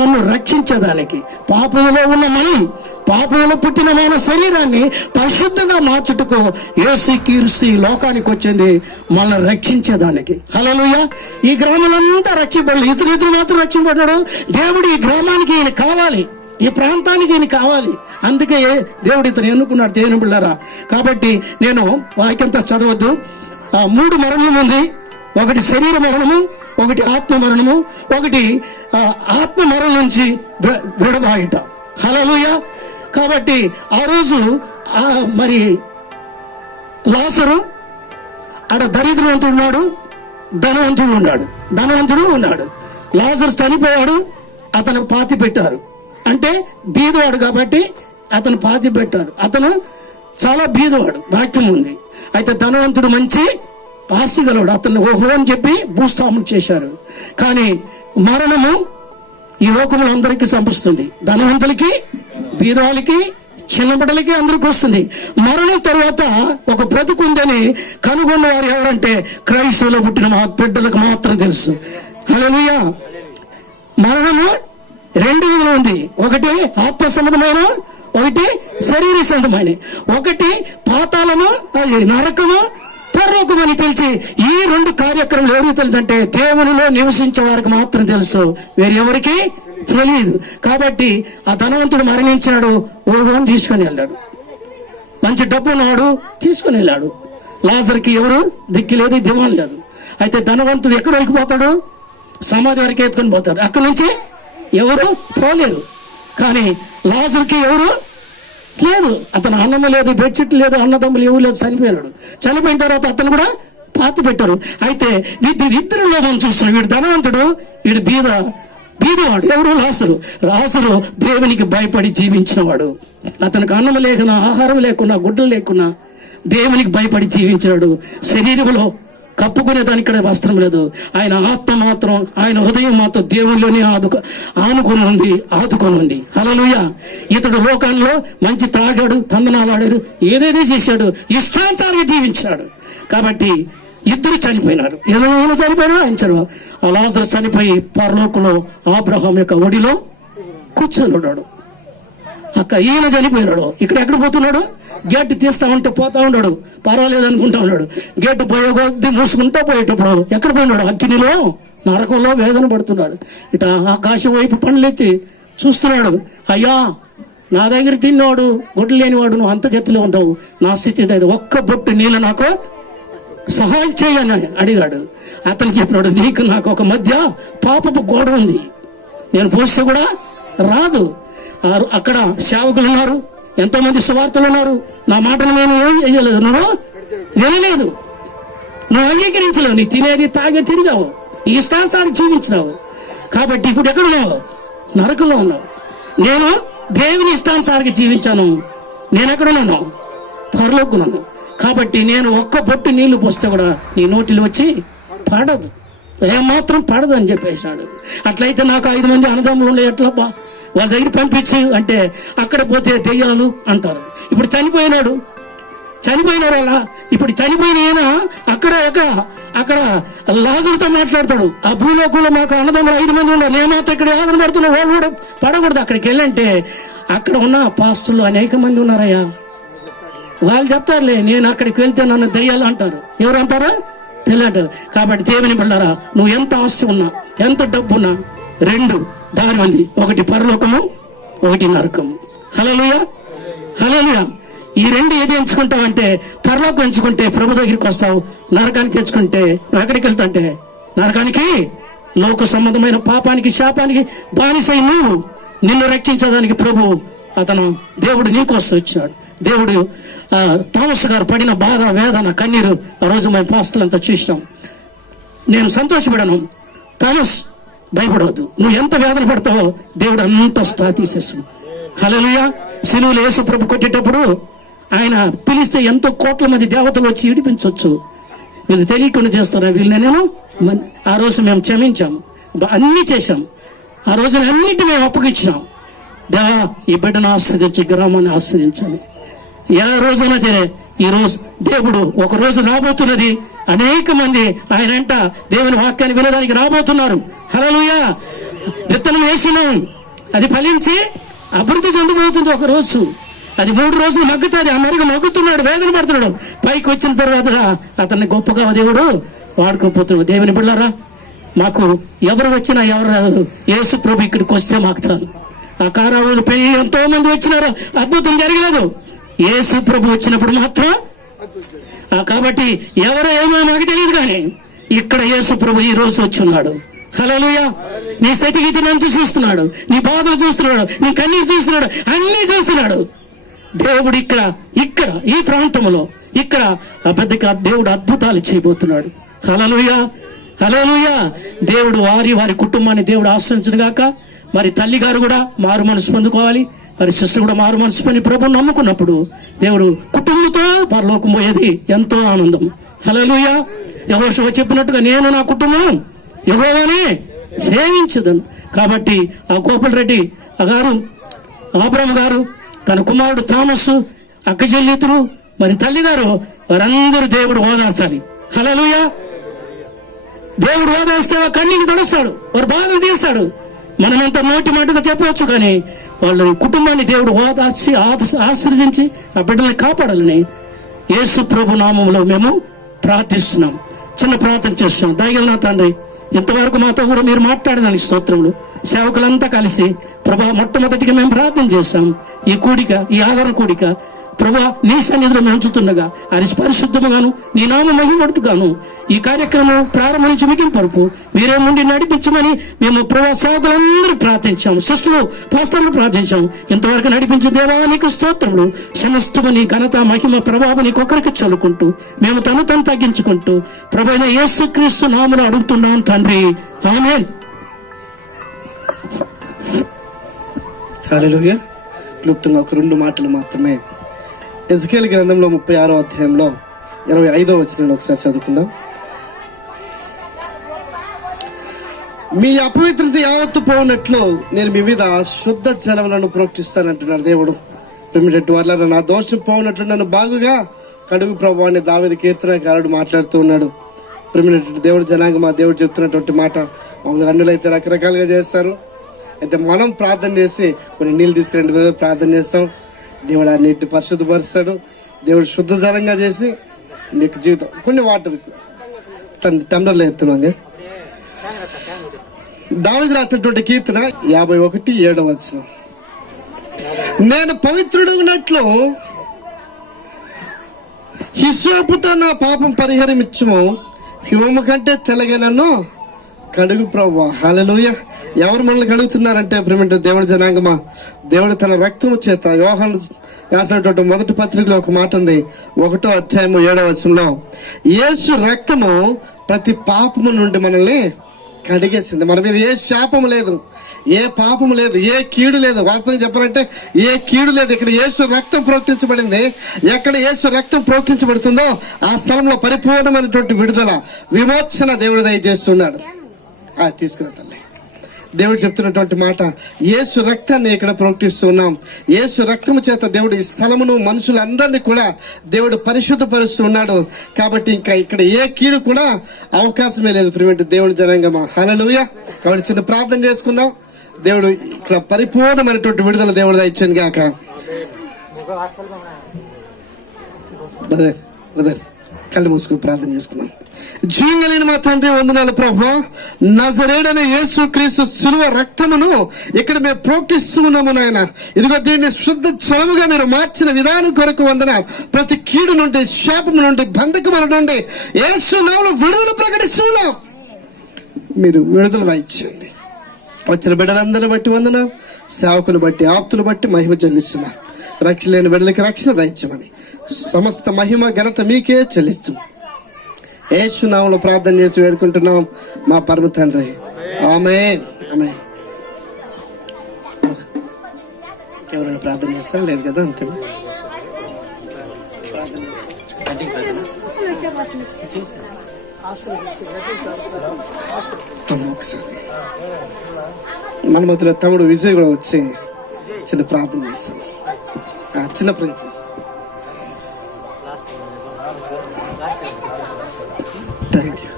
నన్ను రక్షించేదానికి, పాపంలో ఉన్న మనం, పాపంలో పుట్టిన మన శరీరాన్ని పరిశుద్ధంగా మార్చుటకు యేసుక్రీస్తు లోకానికి వచ్చింది మనల్ని రక్షించేదానికి. హల్లెలూయా. ఈ గ్రామాలంతా రక్షింపడలేదు, ఇతరు మాత్రం రక్షింపడ్డాడు. దేవుడు ఈ గ్రామానికి ఈయన కావాలి, ఈ ప్రాంతానికి ఈయన కావాలి. అందుకే దేవుడు ఇతను ఎన్నుకున్నాడు. దేవుని బిడ్డలారా, కాబట్టి నేను వాక్యంతా చదవద్దు. 3 మరణం ఉంది. ఒకటి శరీర మరణము, ఒకటి ఆత్మ మరణము, ఒకటి ఆత్మ మరణం నుంచి విడబాయుట. హల్లెలూయా. కాబట్టి ఆ రోజు మరి లాజరు ఆడ దరిద్రవంతుడు ఉన్నాడు, ధనవంతుడు ఉన్నాడు. లాజరు చనిపోయాడు, అతను పాతి పెట్టారు. అంటే బీదవాడు కాబట్టి అతను పాతి పెట్టారు. అతను చాలా బీదవాడు, వాక్యం ఉంది. అయితే ధనవంతుడు మంచి ఆస్తి గలవాడు, అతను ఓహో అని చెప్పి భూస్థాపన చేశారు. కానీ మరణము ఈ లోకంలో అందరికీ సంభవిస్తుంది. ధనవంతులకి, బీదవాళ్ళకి, చిన్నబిడ్డలకి అందరికి వస్తుంది. మరణం తర్వాత ఒక బ్రతుకుందని కనుగొన్న వారు ఎవరంటే క్రైస్తవులో పుట్టిన బిడ్డలకు మాత్రం తెలుసు. హల్లెలూయా. మరణము 2 విధులు ఉంది. ఒకటి ఆత్మ సంబంధమైన, ఒకటి శరీర సంబంధమైన. ఒకటి పాతాళము, నరకము, పరలోకం అని తెలిసి ఈ 2 కార్యక్రమాలు ఎవరికి తెలుసు అంటే దేవునిలో నివసించే వారికి మాత్రం తెలుసు, వేరెవరికి తెలియదు. కాబట్టి ఆ ధనవంతుడు మరణించినాడు, ఓహోని తీసుకొని వెళ్ళాడు. మంచి డబ్బు ఉన్నాడు, తీసుకుని వెళ్ళాడు. లాజర్కి ఎవరు దిక్కు లేదు, దివాన్ లేదు. అయితే ధనవంతుడు ఎక్కడ వెళ్ళిపోతాడు? సమాధి వరకు ఎత్తుకొని పోతాడు. అక్కడి నుంచి ఎవరు పోలేరు. కానీ లాజర్కి ఎవరు లేదు, అతను అన్నము లేదు, బెడ్షీట్ లేదు, అన్నదమ్ములు ఎవరు లేదు, చనిపోయాడు. చనిపోయిన తర్వాత అతను కూడా పాతి పెట్టారు. అయితే ఇద్దరిలో మనం చూస్తున్నాం, వీడు ధనవంతుడు, వీడు బీదవాడు. ఎవరు? లాజరు దేవునికి భయపడి జీవించినవాడు. అతనికి అన్నం లేకున్నా, ఆహారం లేకున్నా, గుడ్డలు లేకున్నా దేవునికి భయపడి జీవించాడు. శరీరంలో కప్పుకునే దానికి ఇక్కడ వస్త్రం లేదు. ఆయన ఆత్మ మాత్రం, ఆయన హృదయం మాత్రం దేవుళ్ళలోనే ఆదుకొని ఉంది. హల్లెలూయా. ఇతడు లోకంలో మంచి త్రాగాడు, తందనాలాడాడు, ఏదేదో చేశాడు, ఇష్టానుసారంగా జీవించాడు. కాబట్టి ఇద్దరు చనిపోయినారు. ఏదైనా చనిపోయినా ఆయన చనిపోయాడు. ఆ లాజరు చనిపోయి పరలోకంలో అబ్రహాం యొక్క ఒడిలో కూర్చొని ఉన్నాడు. ఈయన చనిపోయినాడు. ఎక్కడ పోతున్నాడు? గేట్ తీస్తా ఉంటే పోతా ఉన్నాడు, పర్వాలేదు అనుకుంటా ఉన్నాడు. గేట్ పోయే కొద్ది మూసుకుంటా పోయేటప్పుడు ఎక్కడ పోయినాడు? అగ్నిలో, నరకంలో వేదన పడుతున్నాడు. ఇట ఆకాశం వైపు పనులెత్తి చూస్తున్నాడు. అయ్యా, నా దగ్గర తిన్నవాడు, గుడ్లు లేనివాడు, నువ్వు అంతకెత్తులో ఉంటావు, నా స్థితి అది, ఒక్క బొట్టు నీళ్ళు నాకు సహాయం చేయని అడిగాడు. అతను చెప్పినాడు, నీకు నాకు ఒక మధ్య పాపపు గోడ ఉంది, నేను పోస్తే కూడా రాదు. అక్కడ సేవకులు ఉన్నారు, ఎంతో మంది సువార్తలు ఉన్నారు, నా మాటను నేను ఏం చేయలేదు, నువ్వు వినలేదు, నువ్వు అంగీకరించలేవు, నీ తినేది తాగే తిరిగావు, ఇష్టానుసారం జీవించినావు. కాబట్టి ఇప్పుడు ఎక్కడున్నావు? నరకంలో ఉన్నావు. నేను దేవుని ఇష్టానుసారంగా జీవించాను. నేను ఎక్కడున్నాను? పరలోకున్నాను. కాబట్టి నేను ఒక్క బొట్టు నీళ్లు పోస్తే కూడా నీ నోటిలో వచ్చి పడదు, ఏమాత్రం పడదు అని చెప్పేసినాడు. అట్లయితే నాకు 5 మంది అన్నదమ్ములు ఉండే, ఎట్లబ్బా వాళ్ళ దగ్గర పంపించు అంటే, అక్కడ పోతే దెయ్యాలు అంటారు. ఇప్పుడు చనిపోయినారు అలా. ఇప్పుడు చనిపోయిన ఈయన అక్కడ లాజరుతో మాట్లాడతాడు. ఆ భూలోకంలో మాకు అన్నదమ్ములు 5 మంది ఉన్నారు, నేమాత్రం ఇక్కడ ఆదరణ పడుతున్నా, వాళ్ళు కూడా పడకూడదు. అక్కడికి వెళ్ళంటే అక్కడ ఉన్న పాస్టులు అనేక మంది ఉన్నారయ్యా, వాళ్ళు చెప్తారులే, నేను అక్కడికి వెళ్తే నన్ను దయ్యాలు అంటారు. ఎవరు అంటారా? తెలియదు. కాబట్టి దేవుని బిడ్డలారా, నువ్వు ఎంత ఆస్తి ఉన్నా, ఎంత డబ్బున్నా, 2 దారి ఉంది, ఒకటి పరలోకము, ఒకటి నరకము. హల్లెలూయా, హల్లెలూయా. ఈ 2 ఏది ఎంచుకుంటావంటే, పరలోకం ఎంచుకుంటే ప్రభు దగ్గరికి వస్తావు, నరకానికి ఎంచుకుంటే నువ్వు ఎక్కడికి వెళ్తాంటే నరకానికి, లోక సంబంధమైన పాపానికి, శాపానికి బానిసై నిన్ను రక్షించడానికి ప్రభు దేవుడు నీకోసం వచ్చాడు. దేవుడు థామస్ గారు పడిన బాధ, వేదన, కన్నీరు ఆ రోజు మేము పాస్టర్లు అంతా చూసినాం. నేను సంతోషపడాను. థామస్, భయపడవద్దు, నువ్వు ఎంత వేదన పడతావో దేవుడు అంత స్థా తీసేస్తాడు. హల్లెలూయా. సిలువలో యేసు ప్రభు కొట్టేటప్పుడు ఆయన పిలిస్తే ఎంతో కోట్ల మంది దేవతలు వచ్చి విడిపించవచ్చు. వీళ్ళు తెలియకుండా చేస్తున్నారు, వీళ్ళని ఆ రోజు మేము క్షమించాము, అన్ని చేశాం. ఆ రోజున అన్నిటి మేము అప్పగించినాం. దేవా, ఈ బిడ్డను ఆశ్రయించి, గ్రామాన్ని ఆశ్రయించాలి. ఏ రోజునైతే ఈ రోజు దేవుడు ఒక రోజు రాబోతున్నది, అనేక మంది ఆయన వెంట దేవుని వాక్యాన్ని వినడానికి రాబోతున్నారు. హల్లెలూయా. విత్తనం వేసినాం, అది ఫలించి అభివృద్ధి చెందబోతుంది. ఒక రోజు అది 3 రోజులు మగ్గుతుంది. ఆ మరుగు మగ్గుతున్నాడు, వేదన పడుతున్నాడు. పైకి వచ్చిన తర్వాత అతన్ని గొప్పగా దేవుడు వాడుకోపోతున్నాడు. దేవుని బిడ్డలారా, మాకు ఎవరు వచ్చినా ఎవరు రాదు, యేసు ప్రభు ఇక్కడికి వస్తే మాకు చాలు. ఆ కారావులు పెళ్లి ఎంతో మంది వచ్చినారు, అద్భుతం జరగలేదు. యేసు ప్రభు వచ్చినప్పుడు మాత్రం. కాబట్టి ఎవరో ఏమో నాకు తెలియదు, కానీ ఇక్కడ యేసు ప్రభు ఈ రోజు వచ్చి ఉన్నాడు. హల్లెలూయా. నీ స్థితిగతి నుంచి చూస్తున్నాడు, నీ బాధలు చూస్తున్నాడు, నీ కన్నీరు చూస్తున్నాడు, అన్ని చూస్తున్నాడు. దేవుడు ఇక్కడ ఈ ప్రాంతంలో ఇక్కడ పెద్దగా దేవుడు అద్భుతాలు చేయబోతున్నాడు. హల్లెలూయా, హల్లెలూయా. దేవుడు వారి కుటుంబాన్ని దేవుడు ఆశ్రయించును గాక. మరి తల్లి గారు కూడా మారు మనసు పొందుకోవాలి, మరి సిస్టర్ కూడా మారు మనసు పొంది ప్రభువుని నమ్ముకున్నప్పుడు దేవుడు కుటుంబంతో పరలోకం పోయేది ఎంతో ఆనందం. హల్లెలూయా. యెహోషువ చెప్పినట్టుగా నేను నా కుటుంబం యెహోవానే సేవించదను. కాబట్టి ఆ గోపాలరెడ్డి గారు, అబ్రహాం గారు, తన కుమారుడు థామస్, అక్క చెల్లితులు, మరి తల్లి గారు, వారందరూ దేవుడు ఓదార్చాలి. హల్లెలూయా. దేవుడు ఓదార్స్తే కన్నీళ్ళు తొడుస్తాడు, వారి బాధలు తీస్తాడు. మనమంతా నోటి మాటగా చెప్పవచ్చు, కానీ వాళ్ళ కుటుంబాన్ని దేవుడు ఓదార్చి ఆశీర్వదించి ఆ బిడ్డల్ని కాపాడాలని యేసు ప్రభు నామంలో మేము ప్రార్థిస్తున్నాం. చిన్న ప్రార్థన చేస్తున్నాం. దయగల నా తండ్రి, ఇంతవరకు మాతో కూడా మీరు మాట్లాడదానికి స్తోత్రములు. సేవకులంతా కలిసి ప్రభా, మొట్టమొదటిగా మేము ప్రార్థన చేస్తాం. ఈ కూడిక, ఈ ఆదరణ కూడిక ప్రభా నీ సన్నిధిలో మేము ఉంచుతుండగా అది పరిశుద్ధముగాను నీ నామ మహిమడుతుగాను ఈ కార్యక్రమం ప్రారంభం నుంచి ముగింపు వరకు మీరే ముందు నడిపించమని మేము ప్రభా సేవకులందరూ ప్రార్థించాము, సిస్టర్లు పాస్టర్లు ప్రార్థించాము. ఇంతవరకు నడిపించే దేవానికి స్తోత్రములు. సమస్తమని ఘనత మహిమ ప్రభావం నీకొకరికి చల్లుకుంటూ మేము తను తగ్గించుకుంటూ ప్రభువైన యేసుక్రీస్తు నామములో అడుగుతున్నాం తండ్రి, ఆమేన్. హల్లెలూయా. క్లుప్తంగా ఒక 2 మాటలు మాత్రమే. ఎజెకియెలు గ్రంథంలో 36వ అధ్యాయంలో 25వ వచనాన్ని ఒకసారి చదువుకుందాం. మీ అపవిత్రత యావత్తు పోనట్లు నేను మీ మీద శుద్ధ జలములను ప్రోక్షిస్తానంటున్నాడు దేవుడు. ప్రేమిటట్టు వాళ్ళ నా దోషం పోనట్లు నన్ను బాగుగా కడుగు ప్రభు అని దావీదు కీర్తనకారుడు మాట్లాడుతూ ఉన్నాడు. ప్రేమిటట్టు దేవుడు జనాంగం మా దేవుడు చెప్తున్నటువంటి మాట. మామూలుగా అన్నులు అయితే రకరకాలుగా చేస్తారు. అయితే మనం ప్రార్థన చేసి కొన్ని నీళ్ళు తీసుకురండి ప్రార్థన చేస్తాం. దేవుడు ఆ నీటిని పరిశుద్ధపరుస్తాడు. దేవుడు శుద్ధ జలంగా చేసి మీకు జీవితం కొన్ని వాటర్ టంబ్లర్లో ఎత్తున్నాం. దావీదు రాసినటువంటి కీర్తన 51:7 వచనం. నేను పవిత్రుడు ఉన్నట్లు హిస్సోపుతో నా పాపం పరిహారమిచ్చుము, హిమము కంటే తెల్లగలను కడుగు ప్రభువా. హల్లెలూయా. ఎవరు మనల్ని కడుగుతున్నారంటే ప్రేమిట దేవుడి జనాంగమా, దేవుడు తన రక్తము చేత. యోహాను రాసినటువంటి మొదటి పత్రికలో ఒక మాట ఉంది, 1వ అధ్యాయము 7వ వచనంలో, యేసు రక్తము ప్రతి పాపము నుండి మనల్ని కడిగేసింది. మన మీద ఏ శాపము లేదు, ఏ పాపము లేదు, ఏ కీడు లేదు. వాస్తవం చెప్పాలంటే ఏ కీడు లేదు. ఇక్కడ యేసు రక్తం ప్రోక్షించబడింది. ఎక్కడ యేసు రక్తం ప్రోక్షించబడుతుందో ఆ స్థలంలో పరిపూర్ణమైనటువంటి విడుదల, విమోచన దేవుడు దయచేస్తున్నాడు. తీసుకున్న తల్లి దేవుడు చెప్తున్నటువంటి మాట, యేసు రక్తాన్ని ఇక్కడ ప్రోక్షిస్తున్నాం. యేసు రక్తము చేత దేవుడు ఈ స్థలమును మనుషులందరినీ కూడా దేవుడు పరిశుద్ధపరుస్తూ ఉన్నాడు. కాబట్టి ఇంకా ఇక్కడ ఏ కీడు కూడా అవకాశమే లేదు. ప్రియమైన దేవుడి జనాంగమా, హల్లెలూయా. కాబట్టి చిన్న ప్రార్థన చేసుకుందాం. దేవుడు ఇక్కడ పరిపూర్ణమైనటువంటి విడుదల దేవుడు దయచేయను గాక. బ్రదర్ కళ్ళు మూసుకుని ప్రార్థన చేసుకున్నాం. జీవంగలిగిన మా తండ్రి వందనాలు ప్రభువా. నజరేయుడైన యేసుక్రీస్తు శిలువ రక్తమును ఇక్కడ మేము ప్రోక్షిస్తూ ఉన్నాము నాయన. ఇదిగో దీన్ని శుద్ధ జలముగా మీరు మార్చిన విధానం కొరకు వందనాలు. ప్రతి కీడు నుండి, శాపము నుండి, బంధకముల నుండి యేసు నామములో విడుదల ప్రకటిస్తున్నాం. మీరు విడుదల దయచేయండి. వచ్చిన బిడ్డలందరిని బట్టి వందనాలు, సేవకులు బట్టి, ఆప్తులు బట్టి మహిమ చెల్లిస్తున్నా. రక్షణ లేని బిడ్డలకి రక్షణ దయచేయమని సమస్త మహిమ ఘనత మీకే చెల్లిస్తున్నాం. యేసు నామములో ప్రార్థన చేసి వేడుకుంటున్నాం మా పరమ తండ్రి, ఆమేన్. ఆమేన్. ఎవరైనా ప్రార్థన చేస్తారా? లేదు కదా, అంతే. ఒకసారి మన మధ్యలో తమ్ముడు విజయ్ కూడా వచ్చి చిన్న ప్రార్థన చేస్తాను. చిన్న ప్రేమ చేస్తాను. Thank you.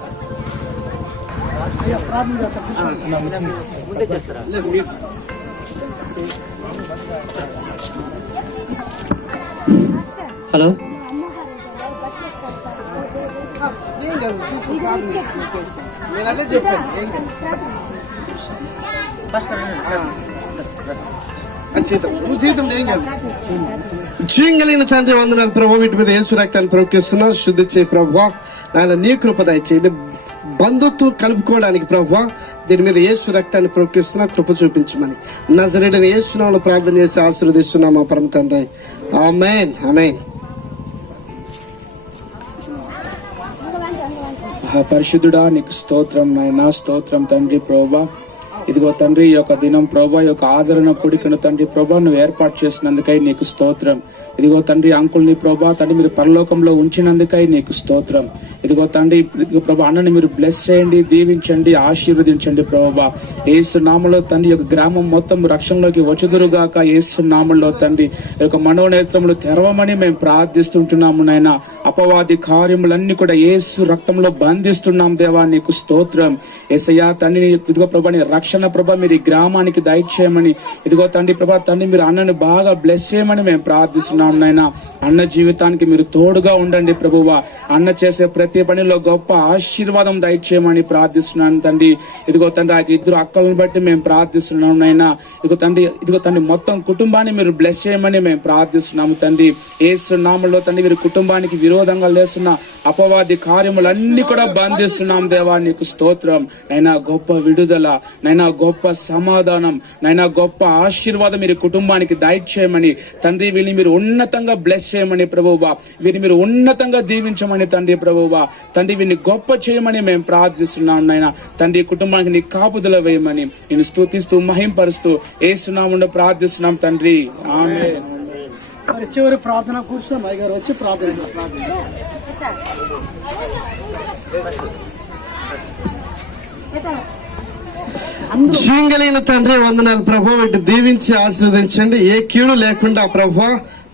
హలో, జీవంగలిగిన తండ్రి వందనాలు ప్రభావ. వీటి మీద యేసు రక్తాన్ని ప్రోక్షిస్తున్నారు. శుద్ధి చేయ ప్రభావ. నాయన నీ కృప దయచేది. బంధుత్వం కలుపుకోవడానికి ప్రభావ దీని మీద యేసు రక్తాన్ని ప్రోక్షిస్తున్నా. కృప చూపించమని నజరేయుడైన యేసు నామములో ప్రార్థన చేసి ఆశీర్వదిస్తున్నాం మా పరమ తండ్రి, ఆమేన్. ఆమేన్. పరిశుద్ధుడా నీకు స్తోత్రం నాయనా, స్తోత్రం తండ్రి ప్రభా. ఇదిగో తండ్రి ఈ యొక్క దినం ప్రభా, ఈ యొక్క ఆదరణ కూడికను తండ్రి ప్రభా నువ్వు ఏర్పాటు చేసినందుకై నీకు స్తోత్రం. ఇదిగో తండ్రి అంకుల్ని ప్రభా తండ్రి మీరు పరలోకంలో ఉంచినందుకై నీకు స్తోత్రం. ఇదిగో తండ్రి ఇదిగో ప్రభా అన్నని మీరు బ్లెస్ చేయండి, దీవించండి, ఆశీర్వదించండి ప్రభా. యేసు నామములో తండ్రి యొక్క గ్రామం మొత్తం రక్షణలోకి వచ్చుదురుగాక. యేసు నామములో తండ్రి ఈ యొక్క మనోనేత్రములు తెరవమని మేము ప్రార్థిస్తుంటున్నాము నాయన. అపవాది కార్యములన్నీ కూడా యేసు రక్తంలో బంధిస్తున్నాం దేవా, నీకు స్తోత్రం. యేసయ్యా తండ్రి ఇదిగో ప్రభా నీ రక్షణ రక్షణ ప్రభా మీరు ఈ గ్రామానికి దయచేయమని, ఇదిగో తండ్రి ప్రభా తండ్రి మీరు అన్నని బాగా బ్లెస్ చేయమని మేము ప్రార్థిస్తున్నాం నాయన. అన్న జీవితానికి మీరు తోడుగా ఉండండి ప్రభువా. అన్న చేసే ప్రతి పనిలో గొప్ప ఆశీర్వాదం దయచేయమని ప్రార్థిస్తున్నాను తండ్రి. ఇదిగో తండ్రి ఆ ఇద్దరు అక్కలను బట్టి మేము ప్రార్థిస్తున్నాం నాయన. ఇదిగో తండ్రి మొత్తం కుటుంబాన్ని మీరు బ్లెస్ చేయమని మేము ప్రార్థిస్తున్నాము తండ్రి. యేసు నామములో తండ్రి వీరి కుటుంబానికి విరోధంగా లేస్తున్న అపవాది కార్యములన్నీ కూడా బంధిస్తున్నాం దేవా. నీకు స్తోత్రం నైనా. గొప్ప విడుదల నైనా, గొప్ప సమాధానం నైనా, గొప్ప ఆశీర్వాదం మీరు కుటుంబానికి దయచేయమని తండ్రి. వీళ్ళని మీరు ఉన్నతంగా బ్లెస్ చేయమని ప్రభువా. వీరిని మీరు ఉన్నతంగా దీవించమని తండ్రి ప్రభువా. తండ్రి వీరిని గొప్ప చేయమని మేము ప్రార్థిస్తున్నాం నాయన. తండ్రి కుటుంబానికి నీ కాపుదల వేయమని నేను స్తుతిస్తూ మహింపరుస్తూ యేసు నామములో ప్రార్థిస్తున్నాం తండ్రి. ఆమేన్. మరి చివరి ప్రార్థన కూర్చొని అయ్య గారు వచ్చి ప్రార్థన జీవంగలిగిన తండ్రి వందనాలు ప్రభా. వీటిని దీవించి ఆశీర్వదించండి. ఏ కీడు లేకుండా ప్రభా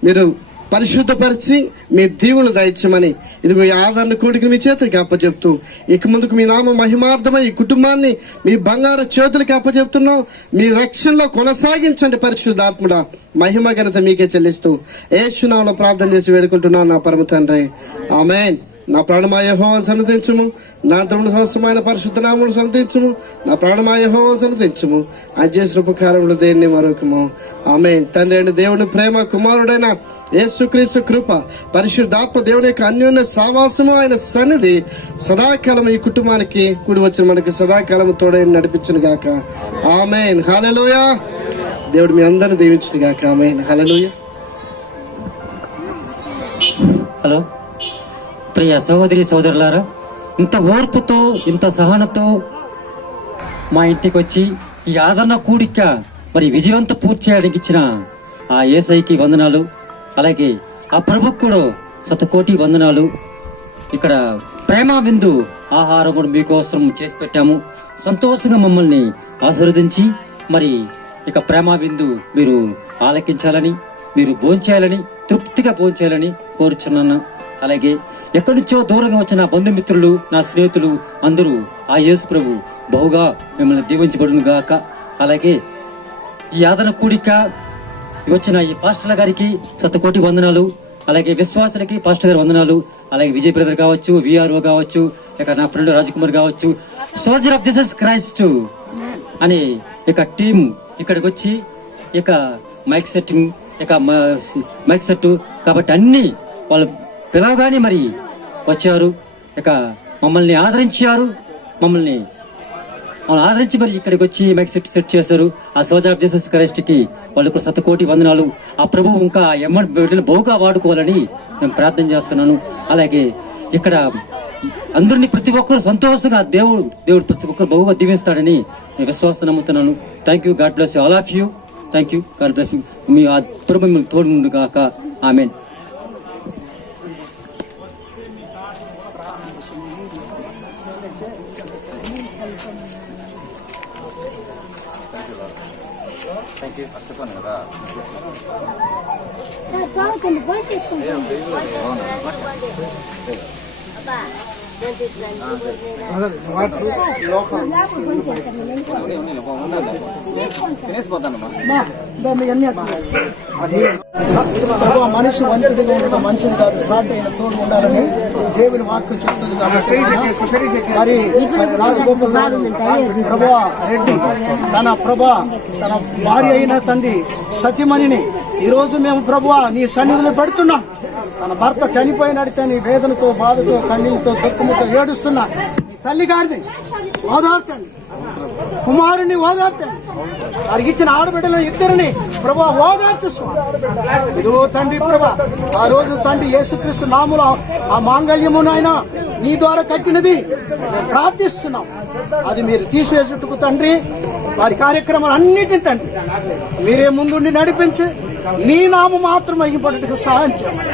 మీరు పరిశుద్ధపరిచి మీ దీవులు దయచమని ఇదిగో ఈ ఆదరణ కోటికి మీ చేతులకి అప్పచెప్తూ ఇక ముందుకు మీ నామ మహిమార్థమై ఈ కుటుంబాన్ని మీ బంగారు చేతులకి అప్పచెప్తున్నాం. మీ రక్షణలో కొనసాగించండి పరిశుద్ధాత్ముడా. మహిమ ఘనత మీకే చెల్లిస్తూ యేసు నామములో ప్రార్థన చేసి వేడుకుంటున్నాను నా పరమ తండ్రి. ఆమేన్. నా ప్రాణమా యెహోవాను సన్నతించుము, నా తమ్ముడు సమస్తమైన పరిశుద్ధ నామమును సన్నతించుము, నా ప్రాణమా యెహోవాను సన్నతించుము, ఆయన చేసిన ఉపకారములు దేన్ని మరొకము. ఆమేన్. తండ్రి అయిన దేవుని ప్రేమ, కుమారుడైన యేసుక్రీస్తు కృప, పరిశుద్ధాత్మ దేవుని యొక్క అన్యోన్య సావాసము, ఆయన సన్నిధి సదాకాలం ఈ కుటుంబానికి కూడి వచ్చిన మనకి సదాకాలం తోడై నడిపించును గాక. ఆమేన్. హల్లెలూయా. దేవుడు మీ అందరిని దీవించును గాక. ఆమేన్. హల్లెలూయా. హలో ప్రియ సహోదరి సోదరులారా, ఇంత ఓర్పుతో ఇంత సహనతో మా ఇంటికి వచ్చి ఈ ఆదరణ కూడిక మరి విజయవంత పూర్తి చేయడానికి ఇచ్చిన ఆ యేసయ్యకి వందనాలు. అలాగే ఆ ప్రభుకు కూడా శతకోటి వందనాలు. ఇక్కడ ప్రేమ విందు ఆహారం కూడా మీకోసం చేసి పెట్టాము. సంతోషంగా మమ్మల్ని ఆశీర్వదించి మరి ఇక ప్రేమ విందు మీరు ఆలకించాలని, మీరు భోంచేయాలని, తృప్తిగా భోంచేయాలని కోరుచున్నాను. అలాగే ఎక్కడి నుంచో దూరంగా వచ్చిన బంధుమిత్రులు, నా స్నేహితులు అందరూ ఆ యేసు ప్రభు బహుగా మిమ్మల్ని దీవించబడును గాక. అలాగే ఈ ఆదరణ కూడిక వచ్చిన ఈ పాస్టర్ల గారికి శతకోటి వందనాలు. అలాగే విశ్వాసులకి పాస్టర్ గారి వందనాలు. అలాగే విజయ్ బ్రదర్ కావచ్చు, విఆర్ఓ కావచ్చు, ఇక నా ఫ్రెండ్ రాజకుమార్ కావచ్చు, సోల్జర్ ఆఫ్ జీసస్ క్రైస్ట్ అని ఇక టీం ఇక్కడికి వచ్చి ఇక మైక్ సెట్టింగ్, ఇక మైక్ సెట్ కాబట్టి అన్ని వాళ్ళు పిలవగానే మరి వచ్చారు. ఇక మమ్మల్ని ఆదరించారు. మమ్మల్ని ఆదరించి మరి ఇక్కడికి వచ్చి మైక్ సెట్ చేశారు. ఆ సోల్జర్ ఆఫ్ జీసస్ క్రైస్ట్ కి వాళ్ళకు శతకోటి వందనాలు. ఆ ప్రభువు ఇంకా బిడ్డలు బహుగా వాడుకోవాలని నేను ప్రార్థన చేస్తున్నాను. అలాగే ఇక్కడ అందరినీ ప్రతి ఒక్కరు సంతోషంగా దేవుడు ప్రతి ఒక్కరు బహుగా దీవిస్తాడని నేను విశ్వాసం నమ్ముతున్నాను. Thank you. God bless you all of you. Thank you. God bless you. మీ ఆ ప్రభు మిమ్మల్ని తోడు గాక. ఆమేన్. సార్ బాగుంది, బాగా చేసుకుంటాం. మనిషి వంటిదిగా ఉండడం మంచిది కాదు, సాటి అయిన తోడు ఉండాలని దేవుని వాక్యం చెప్తుంది. కాబట్టి మరి రాజగోపాల్ ప్రభా రెడ్డి తన భార్య అయిన తండ్రి సతీమణిని ఈ రోజు మేము ప్రభువా నీ సన్నిధిలో పెడుతున్నాం. తన భర్త చనిపోయినడితే వేదనతో, బాధతో, కన్నీళ్లతో, దుఃఖముతో ఏడుస్తున్నా నీ తల్లి గారిని ఓదార్చండి, కుమారుని ఓదార్చండి. వారికి ఇచ్చిన ఆడబిడ్డలు ఇద్దరిని ప్రభా ఓదార్చు ఇదిగో తండ్రి ప్రభా. ఆ రోజు తండ్రి యేసుక్రీస్తు నామములో ఆ మాంగళ్యమునైనా నీ ద్వారా కట్టినది ప్రార్థిస్తున్నాం. అది మీరు తీసివేసుటకు తండ్రి వారి కార్యక్రమాలు అన్నిటిని తండ్రి మీరే ముందుండి నడిపించి నీ నామం మాత్రం మహిమపడుటకు సహాయం చేయండి.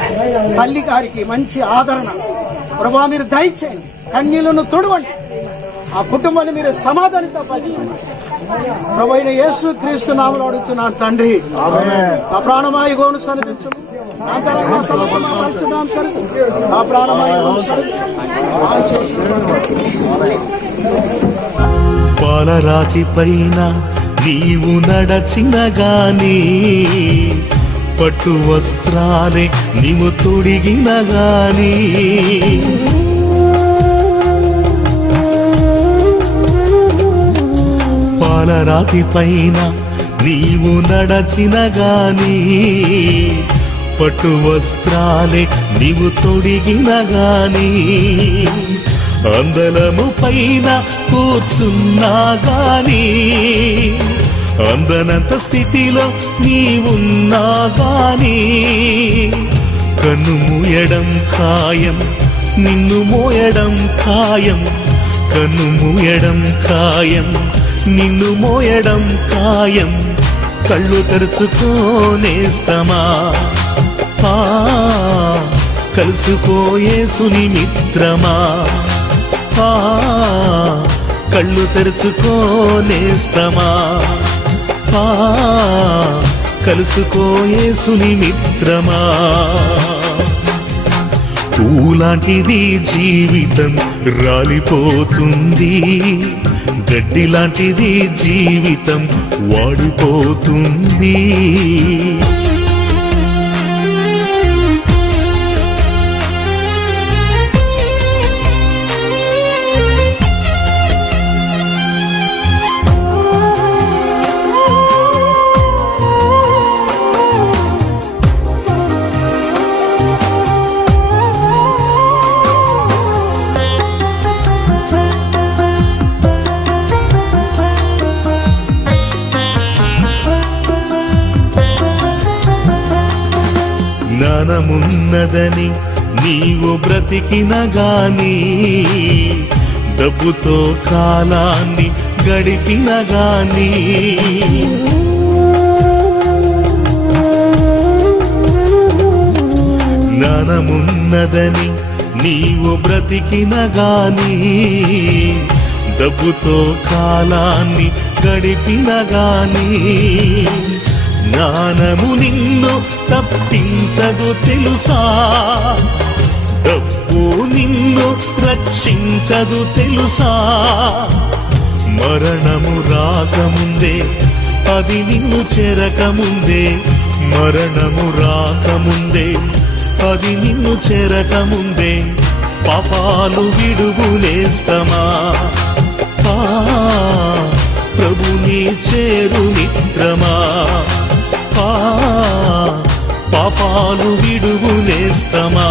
తల్లి గారికి మంచి ఆదరణ ప్రభా మీరు దయచేయండి. కన్నీళ్లను తొడవండి. ఆ కుటుంబాన్ని మీరు సమాధానంతో పంచుకోండి. ప్రభు అయిన యేసు క్రీస్తు నామములో అడుగుతున్నాను తండ్రి. నా ప్రాణమాయి గోను సన్నిధించు, నా తల సమస్తము పరిశుద్ధం సన్నిధించు, నా ప్రాణమాయి గోను సన్నిధించు. పాలరాతి పైన నీవు నడచిన గాని, పట్టు వస్త్రాలే నీవు తొడిగిన గాని, పాలరాతి పైన నీవు నడచిన గాని, పట్టు వస్త్రాలే నీవు తొడిగిన గాని, అందలము పైన కూర్చున్నా గాని, అందనంత స్థితిలో నీవున్నా గాని, కన్ను మూయడం ఖాయం, నిన్ను మోయడం ఖాయం, కన్ను మూయడం ఖాయం, నిన్ను మోయడం ఖాయం. కళ్ళు తెరుచుకోనేస్తమా, కలుసుకోయేసుని మిత్రమా, కళ్ళు తెరుచుకోనేస్తమా, కలుసుకోయేసుని మిత్రమా. పూలాంటిది జీవితం రాలిపోతుంది, గడ్డి లాంటిది జీవితం వాడిపోతుంది. జ్ఞానమున్నదని నీవు బ్రతికిన గాని, డబ్బుతో కాలాన్ని గడిపిన గాని, జ్ఞానమున్నదని నీవు బ్రతికిన గాని, డబ్బుతో కాలాన్ని గడిపిన గాని, జ్ఞానము నిన్ను తప్పించదు తెలుసా, డబ్బు నిన్ను రక్షించదు తెలుసా. మరణము రాకముందే అది నిన్ను చెరకముందే, మరణము రాకముందే అది నిన్ను చెరకముందే, పాపాలు విడుగులేస్తమా, ప్రభుని చేరు మిత్రమా, పాపాలు విడుగులేస్తమా,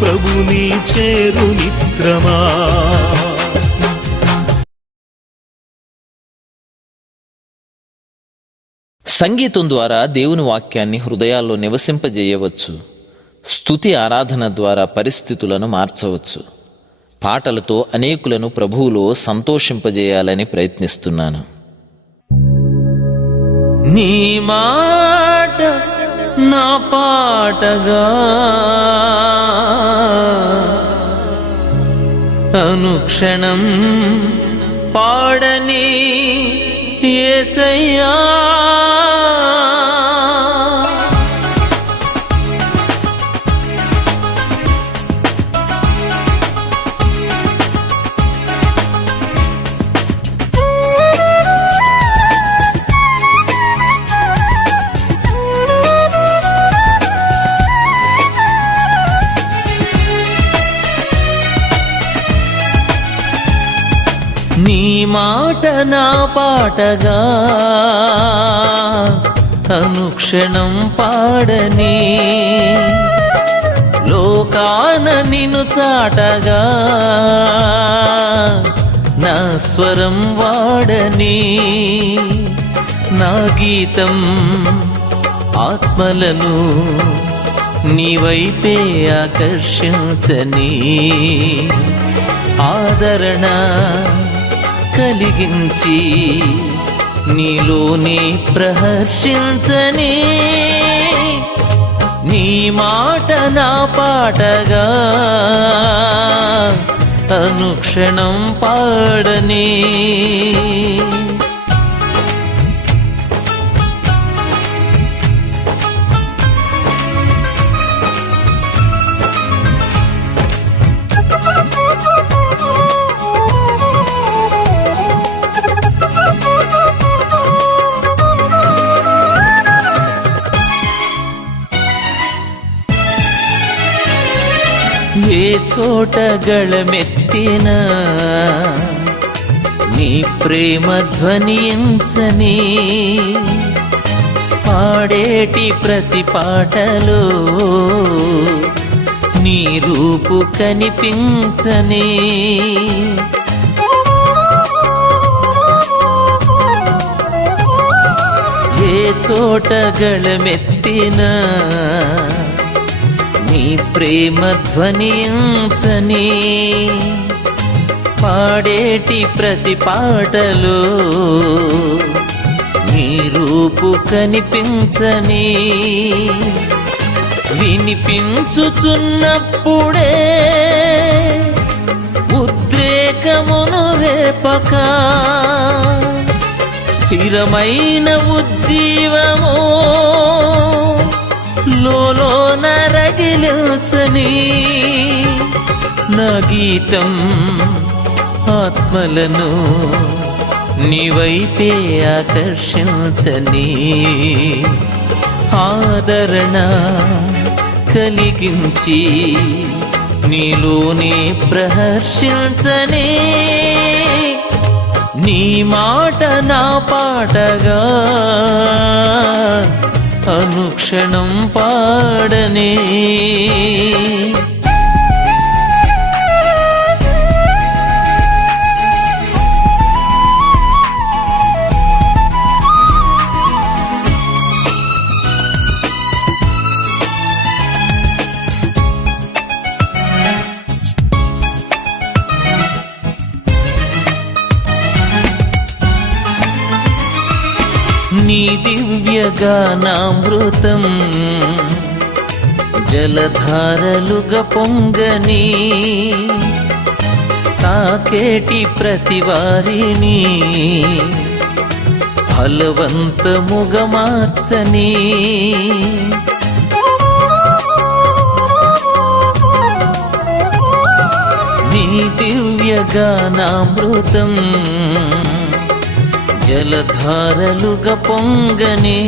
ప్రభుని చేరు మిత్రమా. సంగీతం ద్వారా దేవుని వాక్యాన్ని హృదయాల్లో నివసింపజేయవచ్చు. స్తుతి ఆరాధన ద్వారా పరిస్థితులను మార్చవచ్చు. పాటలతో అనేకులను ప్రభువులో సంతోషింపజేయాలని ప్రయత్నిస్తున్నాను. నీ మాట నా పాటగా, అనుక్షణం పాడని యేసయ్యా. నీ మాట నా పాటగా, అనుక్షణం పాడని, లోకాన నిన్ను చాటగా, నా స్వరం వాడని, నా గీతం ఆత్మలను నీ వైపే ఆకర్షించని, ఆదరణ కలిగించి నీలోనే ప్రహర్షించని, నీ మాట నా పాటగా, అనుక్షణం పాడని. చోట గళమెత్తిన నీ ప్రేమ ధ్వనించని పాడేటి ప్రతి పాటలో నీ రూపు కనిపించని ఏ చోట గళమెత్తిన నీ ప్రేమ ధ్వనించని పాడేటి ప్రతి పాటలో నీ రూపు కనిపించని వినిపించుచున్నప్పుడే ఉద్రేకమును రేపక స్థిరమైన ఉజ్జీవము లోలోన రగిలించని నా గీతం ఆత్మలను నీ వైపే ఆకర్షించని ఆదరణ కలిగించి నీలోనే ప్రహర్షించని నీ మాట నా పాటగా అనుక్షణం పాడనే నీ దివ్యగానామృతం జలధారలుగా పొంగని తాకేటి ప్రతి వారిని ఫలవంతముగా మార్చని నీ దివ్యగానామృతం జలధారలుగా పొంగని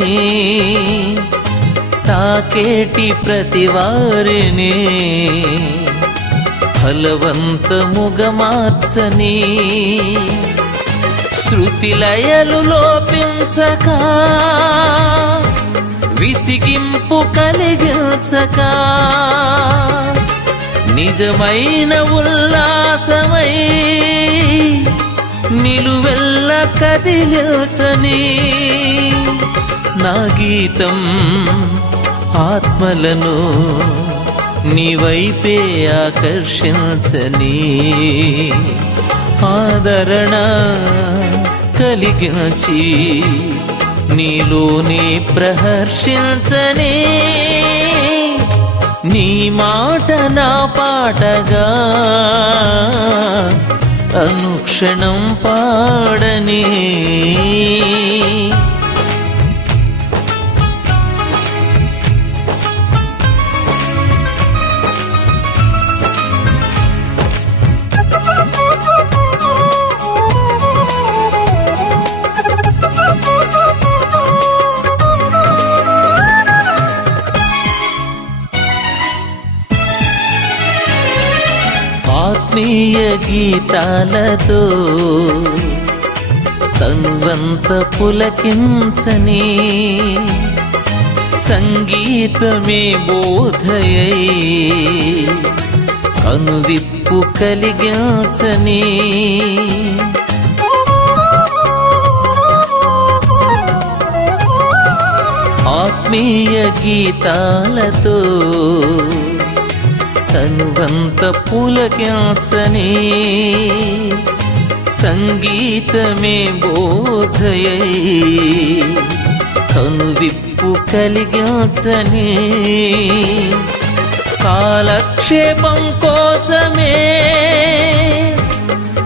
తాకేటి ప్రతి వారిని ఫలవంతముగా మార్చని శృతిలయలు లోపించక విసిగింపు కలిగించక నిజమైన ఉల్లాసమై నిలువెల్ల కదిలించని నా గీతం ఆత్మలను నీ వైపే ఆకర్షించని ఆదరణ కలిగించి నీలోనే ప్రహర్షించని నీ మాట నా పాటగా అనుక్షణం పాడని ఆత్మీయ గీతాలతో తనువంత పులకించని సంగీతమే బోధయై కనువిప్పు కలిగించని ఆత్మీయ గీతాలతో తనువంత పులకించని సంగీతమే బోధయై కనువిప్పు కలిగించని కాలక్షేపం కోసమే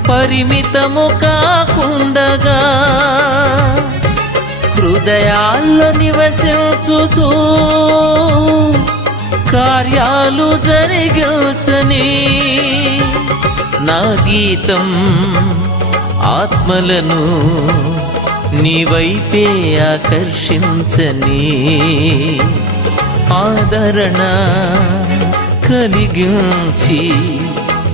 పరిమితము కాకుండగా హృదయాల్లో నివసించుచు కార్యాలు జరిగించని నా గీతం ఆత్మలను నీ వైపే ఆకర్షించని ఆదరణ కలిగించి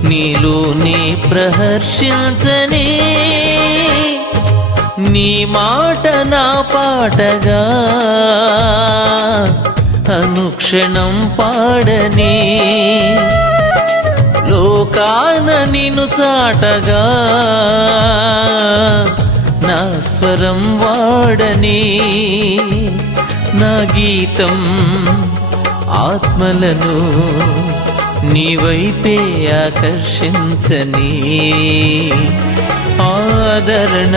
నీలోనే ప్రహర్షించని నీ మాట నా పాటగా అనుక్షణం పాడని లోకాన నిన్ను చాటగా నా స్వరం వాడని నా గీతం ఆత్మలను నీ వైపే ఆకర్షించని ఆదరణ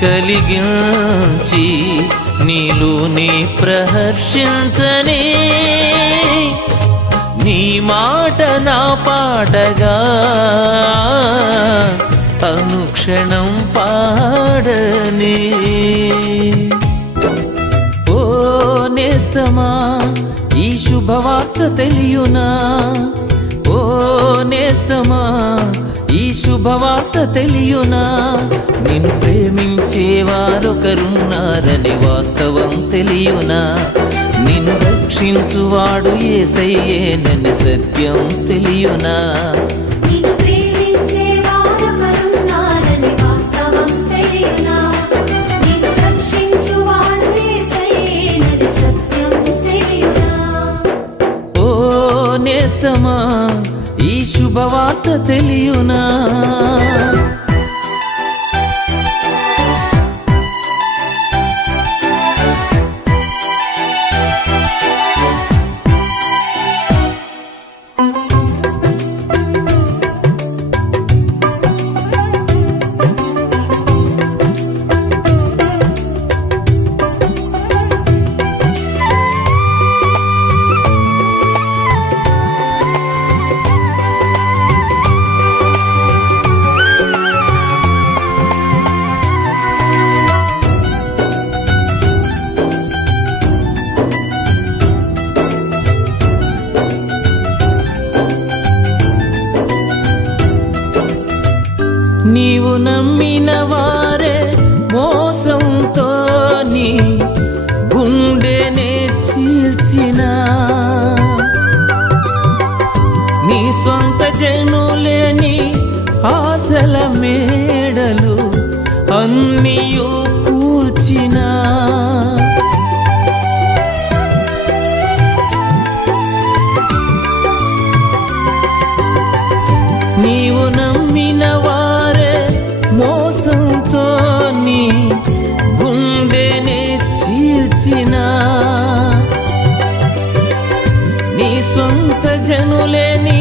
కలిగించి నీలోనే ప్రహర్షించని నీ మాట నా పాటగా అనుక్షణం పాడని ఓ నేస్తమా ఈ శుభవార్త తెలియునా ఓ నేస్తమా ఈ శుభవార్త తెలియునా నిన్ను ప్రేమించేవారొకరున్నారని వాస్తవం తెలియునా నిన్ను రక్షించువాడు యేసయ్యేనని సత్యం తెలియునా నిన్ను ప్రేమించేవారొకరున్నారని వాస్తవం తెలియునా నిన్ను రక్షించువాడు యేసయ్యేనని సత్యం తెలియునా ఓ నేస్తమా ఈ శుభవార్త తెలియునా నీవు నమ్మిన వారే మోసంతో నీ గుండెనే చీల్చిన నీ స్వంత జనులేని ఆశల మేడలు అన్నియు కూల్చిన నీవు నమ్మిన వారే మోసంతో నీ గుండెనే చీల్చిన నీ సొంత జనులేని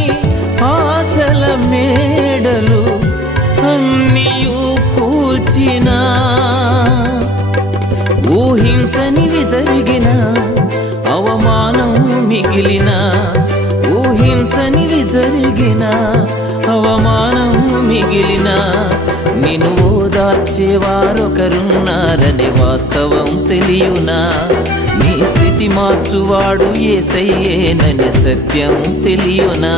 ఆశల మేడలు అన్నియు కూల్చిన ఊహించనివి జరిగిన అవమానం మిగిలిన ఊహించనివి జరిగిన అవమానం మిగిలిన నిన్ను ఓదార్చేవారొకరున్నారని వాస్తవం తెలియునా నీ స్థితి మార్చువాడు యేసయ్యేనని సత్యం తెలియునా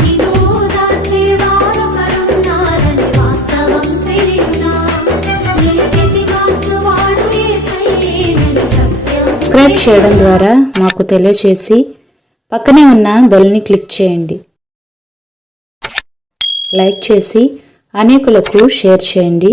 నిన్ను ఓదార్చేవారొకరున్నారని వాస్తవం తెలియునా నీ స్థితి మార్చువాడు యేసయ్యేనని సత్యం సబ్స్క్రైబ్ చేయడం ద్వారా మాకు తెలియచేసి పక్కనే ఉన్న బెల్ని క్లిక్ చేయండి. లైక్ చేసి అనేకులకు షేర్ చేయండి.